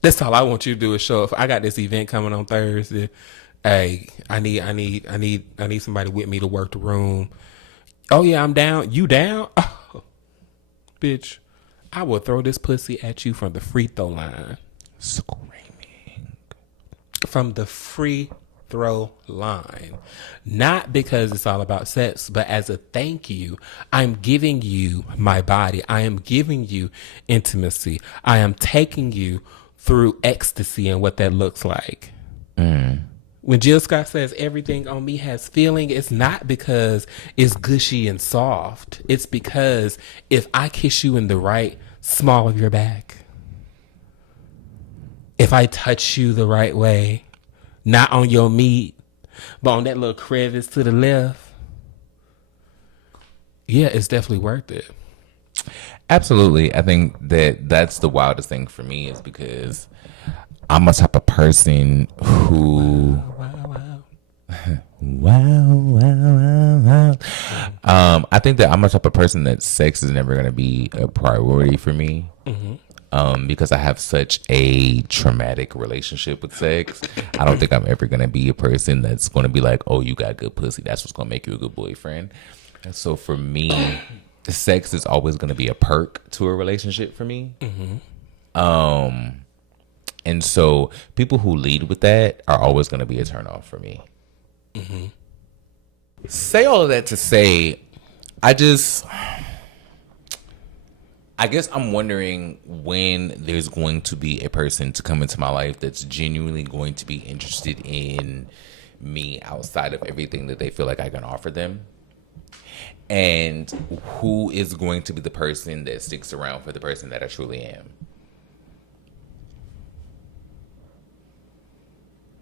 That's all I want you to do is show up. I got this event coming on Thursday. Hey, I need somebody with me to work the room. Oh yeah, I'm down. You down? Oh, bitch. I will throw this pussy at you from the free throw line. Screaming. From the free throw line. Not because it's all about sex, but as a thank you, I'm giving you my body. I am giving you intimacy. I am taking you through ecstasy and what that looks like. When Jill Scott says everything on me has feeling, it's not because it's gushy and soft. It's because if I kiss you in the right small of your back, if I touch you the right way, not on your meat, but on that little crevice to the left, yeah, it's definitely worth it. Absolutely. I think that's the wildest thing for me is because I'm a type of person who wow. I think that I'm a type of person that sex is never going to be a priority for me. Because I have such a traumatic relationship with sex. I don't think I'm ever going to be a person that's going to be like, oh, you got good pussy, that's what's going to make you a good boyfriend. And so for me, sex is always going to be a perk to a relationship for me. And so people who lead with that are always going to be a turnoff for me. Say all of that to say, I guess I'm wondering when there's going to be a person to come into my life that's genuinely going to be interested in me outside of everything that they feel like I can offer them. And who is going to be the person that sticks around for the person that I truly am.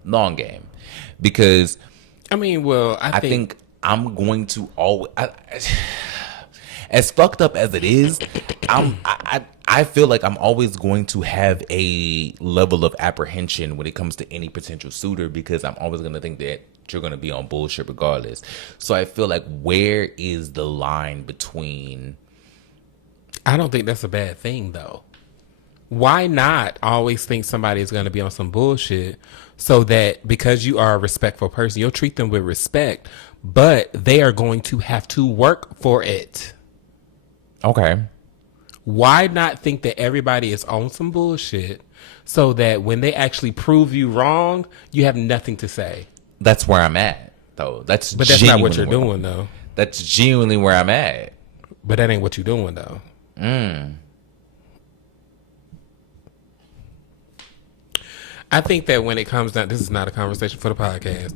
Long game. Because I mean, well, I think I'm going to always... as fucked up as it is, I feel like I'm always going to have a level of apprehension when it comes to any potential suitor because I'm always going to think that you're going to be on bullshit regardless. So I feel like, where is the line between... I don't think that's a bad thing, though. Why not always think somebody is going to be on some bullshit, so that because you are a respectful person, you'll treat them with respect, but they are going to have to work for it. Okay. Why not think that everybody is on some bullshit, so that when they actually prove you wrong, you have nothing to say? That's where I'm at, though. But that's not what you're doing, though. That's genuinely where I'm at. But that ain't what you're doing, though. I think that when it comes down, this is not a conversation for the podcast.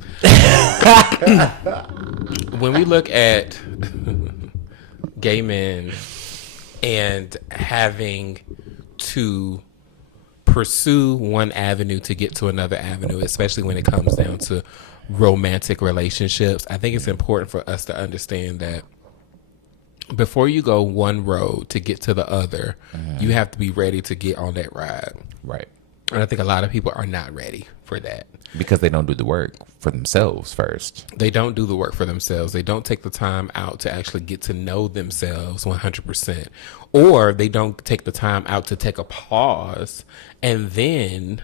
When we look at gay men and having to pursue one avenue to get to another avenue, especially when it comes down to romantic relationships, I think it's important for us to understand that before you go one road to get to the other, you have to be ready to get on that ride. Right. And I think a lot of people are not ready for that. Because they don't do the work for themselves first. They don't do the work for themselves. They don't take the time out to actually get to know themselves 100%. Or they don't take the time out to take a pause and then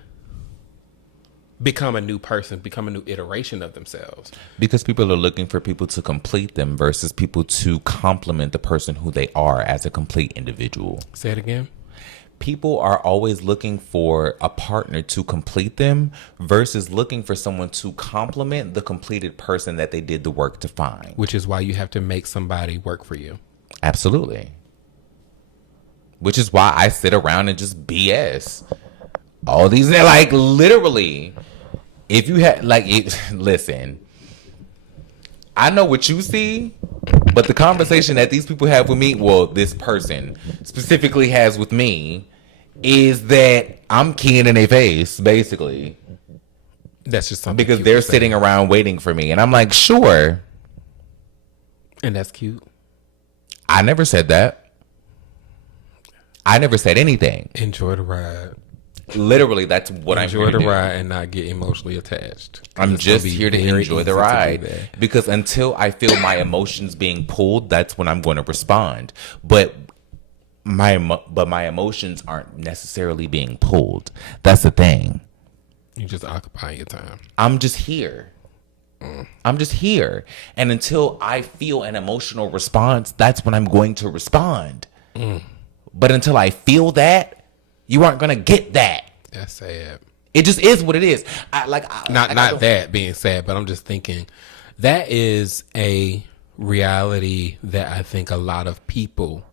become a new person, become a new iteration of themselves. Because people are looking for people to complete them versus people to complement the person who they are as a complete individual. Say it again. People are always looking for a partner to complete them versus looking for someone to complement the completed person that they did the work to find. Which is why you have to make somebody work for you. Absolutely. Which is why I sit around and just BS. All these, like, literally, if you had, like, listen, I know what you see, but the conversation that these people have with me, well, this person specifically has with me, is that I'm keying in their face, basically. That's just something because they're sitting around waiting for me. And I'm like, sure. And that's cute. I never said that. I never said anything. Enjoy the ride. Literally, that's what I'm here to do. Enjoy the ride and not get emotionally attached. I'm just here to enjoy the ride. Because until I feel my emotions being pulled, that's when I'm going to respond. But my emotions aren't necessarily being pulled. That's the thing. You just occupy your time. I'm just here. I'm just here. And until I feel an emotional response, that's when I'm going to respond. But until I feel that, you aren't going to get that. That's sad. It just is what it is. Not that being sad, but I'm just thinking that is a reality that I think a lot of people,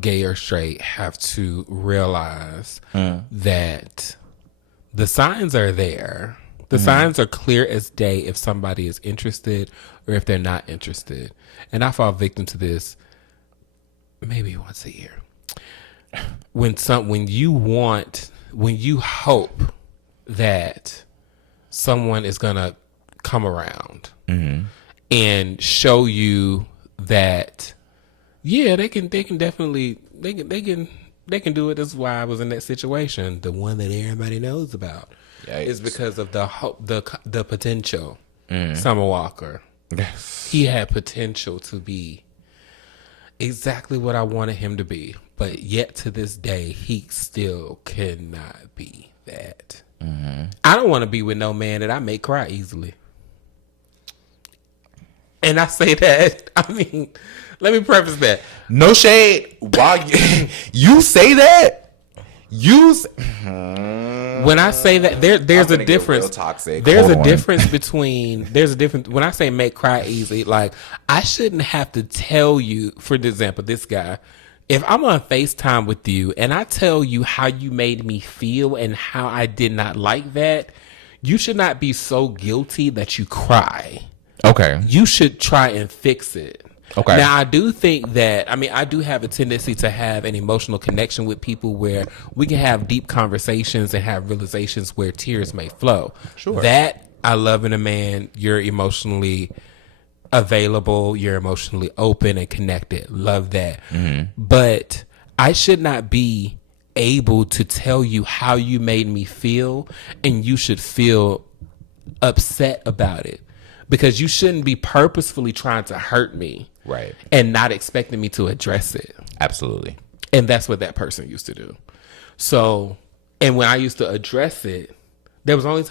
gay or straight, have to realize that the signs are there. The signs are clear as day if somebody is interested or if they're not interested. And I fall victim to this maybe once a year. When you hope that someone is gonna come around and show you that, yeah, they can definitely they can do it. This is why I was in that situation, the one that everybody knows about. Yikes. Is because of the hope, the potential. Summer Walker, he had potential to be exactly what I wanted him to be. But yet to this day, he still cannot be that. I don't want to be with no man that I make cry easily. And I say that, I mean, let me preface that. No shade. While you say that, when I say that, there's a difference. There's a difference between, when I say make cry easily, like, I shouldn't have to tell you, for example, this guy, if I'm on FaceTime with you and I tell you how you made me feel and how I did not like that, you should not be so guilty that you cry. Okay. You should try and fix it. Okay. Now, I do think that, I do have a tendency to have an emotional connection with people where we can have deep conversations and have realizations where tears may flow. Sure. That I love in a man. You're emotionally available, you're emotionally open and connected. Love that. But I should not be able to tell you how you made me feel, and you should feel upset about it, because you shouldn't be purposefully trying to hurt me, right, and not expecting me to address it. Absolutely. And that's what that person used to do. So, and when I used to address it, there was only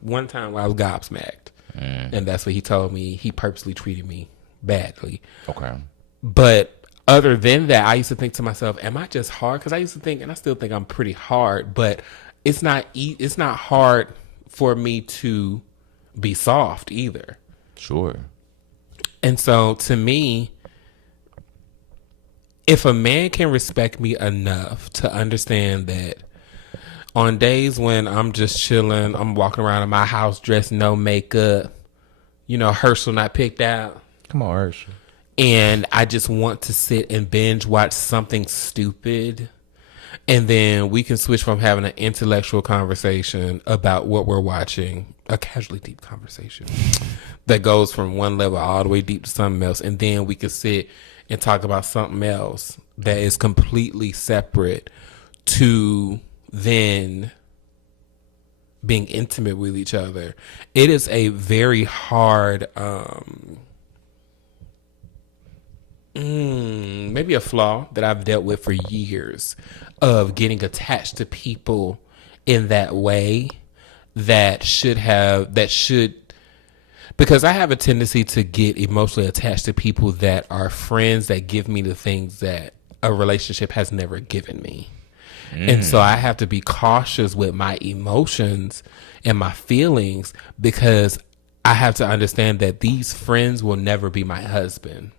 one time where I was gobsmacked. And that's what he told me. He purposely treated me badly. Okay. But other than that, I used to think to myself, am I just hard? Because I used to think, and I still think I'm pretty hard, but it's not hard for me to be soft either. Sure. And so to me, if a man can respect me enough to understand that on days when I'm just chilling, I'm walking around in my house dressed, no makeup, Herschel not picked out. Come on, Herschel. And I just want to sit and binge watch something stupid. And then we can switch from having an intellectual conversation about what we're watching, a casually deep conversation that goes from one level all the way deep to something else. And then we can sit and talk about something else that is completely separate to then being intimate with each other. It is a very hard, maybe a flaw that I've dealt with for years, of getting attached to people in that way because I have a tendency to get emotionally attached to people that are friends that give me the things that a relationship has never given me. And so I have to be cautious with my emotions and my feelings, because I have to understand that these friends will never be my husband.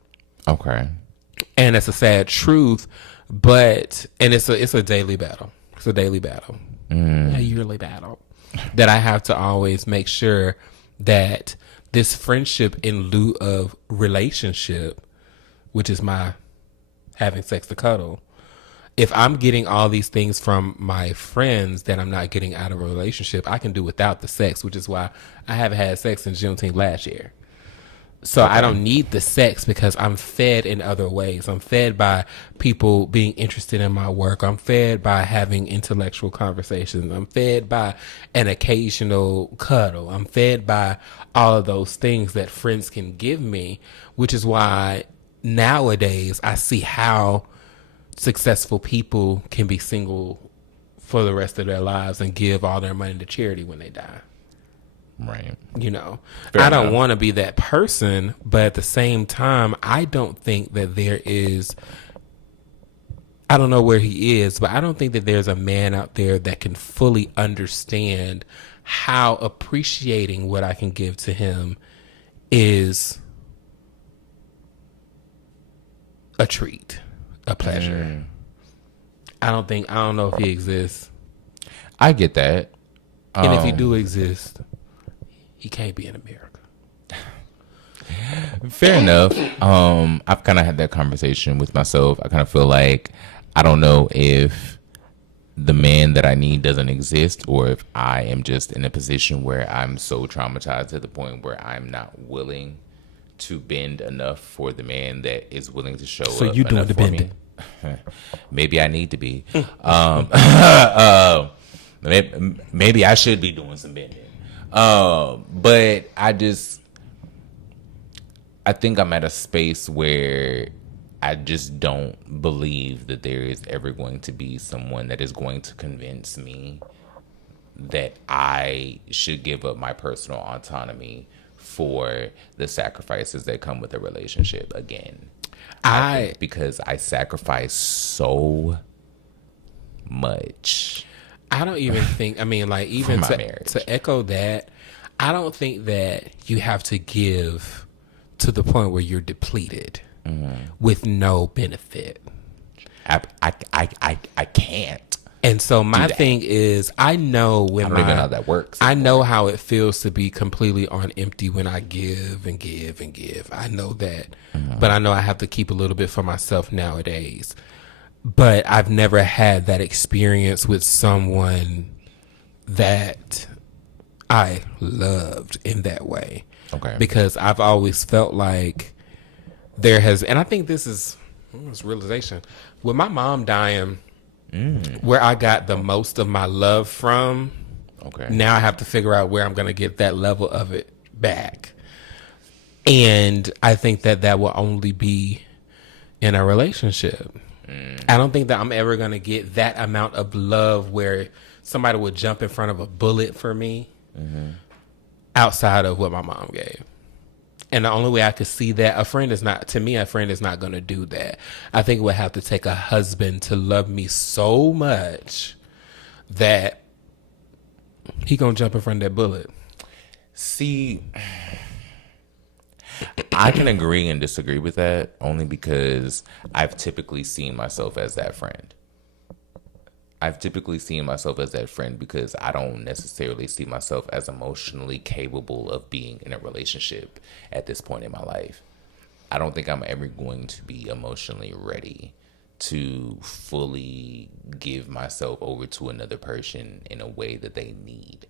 Okay. And it's a sad truth, and it's a daily battle. It's a daily battle, a yearly battle, that I have to always make sure that this friendship in lieu of relationship, which is my having sex to cuddle, if I'm getting all these things from my friends that I'm not getting out of a relationship, I can do without the sex, which is why I haven't had sex since Juneteenth last year. So okay. I don't need the sex because I'm fed in other ways. I'm fed by people being interested in my work. I'm fed by having intellectual conversations. I'm fed by an occasional cuddle. I'm fed by all of those things that friends can give me, which is why nowadays I see how successful people can be single for the rest of their lives and give all their money to charity when they die. Right. Fair I don't want to be that person, but at the same time, I don't think that there is, I don't know where he is, but I don't think that there's a man out there that can fully understand how appreciating what I can give to him is a treat, a pleasure. I don't know if he exists. I get that. And if he do exist, he can't be in America. Fair enough. I've kind of had that conversation with myself. I kind of feel like I don't know if the man that I need doesn't exist, or if I am just in a position where I'm so traumatized to the point where I'm not willing to bend enough for the man that is willing to show up. So you doing the bending? Maybe I need to be. Maybe I should be doing some bending. But I think I'm at a space where I just don't believe that there is ever going to be someone that is going to convince me that I should give up my personal autonomy for the sacrifices that come with a relationship again. I think because I sacrifice so much. I don't even think, even to echo that, I don't think that you have to give to the point where you're depleted with no benefit. I can't. And so my thing is, I know when I don't even know how that works. I know how it feels to be completely on empty when I give and give and give. I know that, but I know I have to keep a little bit for myself nowadays. But I've never had that experience with someone that I loved in that way. Okay. Because I've always felt like there has, and I think this is realization. With my mom dying, where I got the most of my love from Okay. Now I have to figure out where I'm going to get that level of it back. And I think that will only be in a relationship. I don't think that I'm ever going to get that amount of love where somebody would jump in front of a bullet for me outside of what my mom gave. And the only way I could see that, a friend is not going to do that. I think it would have to take a husband to love me so much that he going to jump in front of that bullet. See, I can agree and disagree with that only because I've typically seen myself as that friend. Because I don't necessarily see myself as emotionally capable of being in a relationship at this point in my life. I don't think I'm ever going to be emotionally ready to fully give myself over to another person in a way that they need.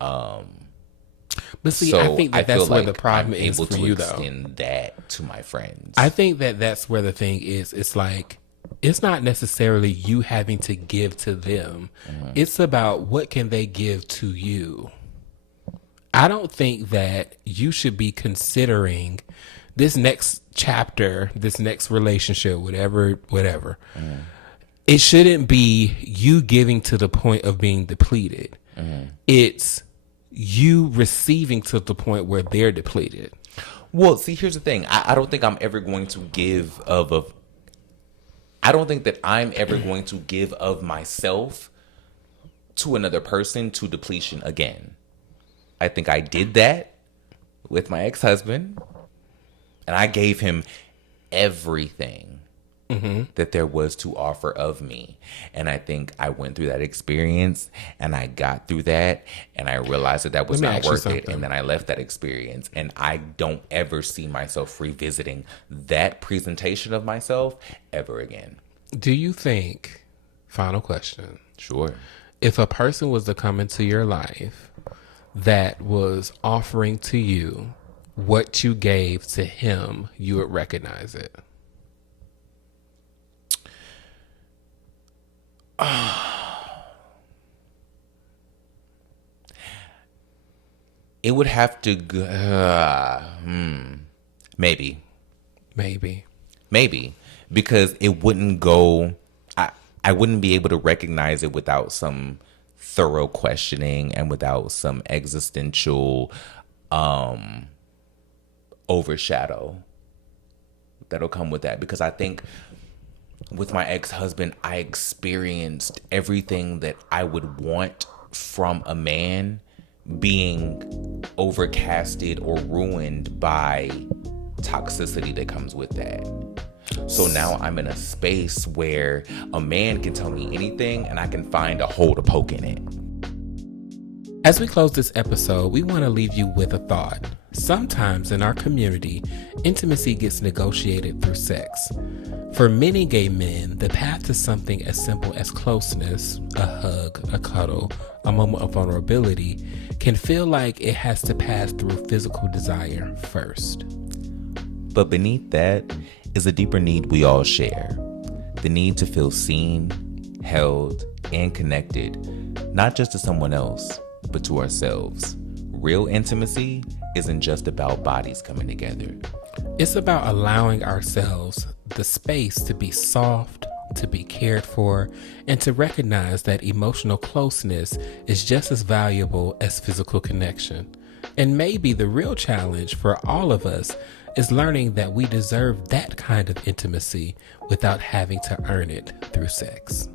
But see, so I think that that's where the problem I'm is able for to you, though. extend that to my friends. I think that that's where the thing is. It's like, it's not necessarily you having to give to them. It's about what can they give to you. I don't think that you should be considering this next chapter, this next relationship, whatever. It shouldn't be you giving to the point of being depleted. It's you receiving to the point where they're depleted. Well, see, here's the thing. I don't think I'm ever going to give I don't think that I'm ever going to give of myself to another person to depletion again. I think I did that with my ex-husband, and I gave him everything that there was to offer of me. And I think I went through that experience, and I got through that, and I realized that was not worth it. And then I left that experience, and I don't ever see myself revisiting that presentation of myself ever again. Do you think, final question, Sure. if a person was to come into your life that was offering to you what you gave to him, you would recognize it? It would have to maybe because it wouldn't go. I wouldn't be able to recognize it without some thorough questioning and without some existential overshadow that'll come with that. Because I think with my ex-husband, I experienced everything that I would want from a man being overcasted or ruined by toxicity that comes with that. So now I'm in a space where a man can tell me anything and I can find a hole to poke in it. As we close this episode, we want to leave you with a thought. Sometimes in our community, intimacy gets negotiated through sex. For many gay men, the path to something as simple as closeness, a hug, a cuddle, a moment of vulnerability, can feel like it has to pass through physical desire first. But beneath that is a deeper need we all share. The need to feel seen, held, and connected, not just to someone else, but to ourselves. Real intimacy isn't just about bodies coming together. It's about allowing ourselves the space to be soft, to be cared for, and to recognize that emotional closeness is just as valuable as physical connection. And maybe the real challenge for all of us is learning that we deserve that kind of intimacy without having to earn it through sex.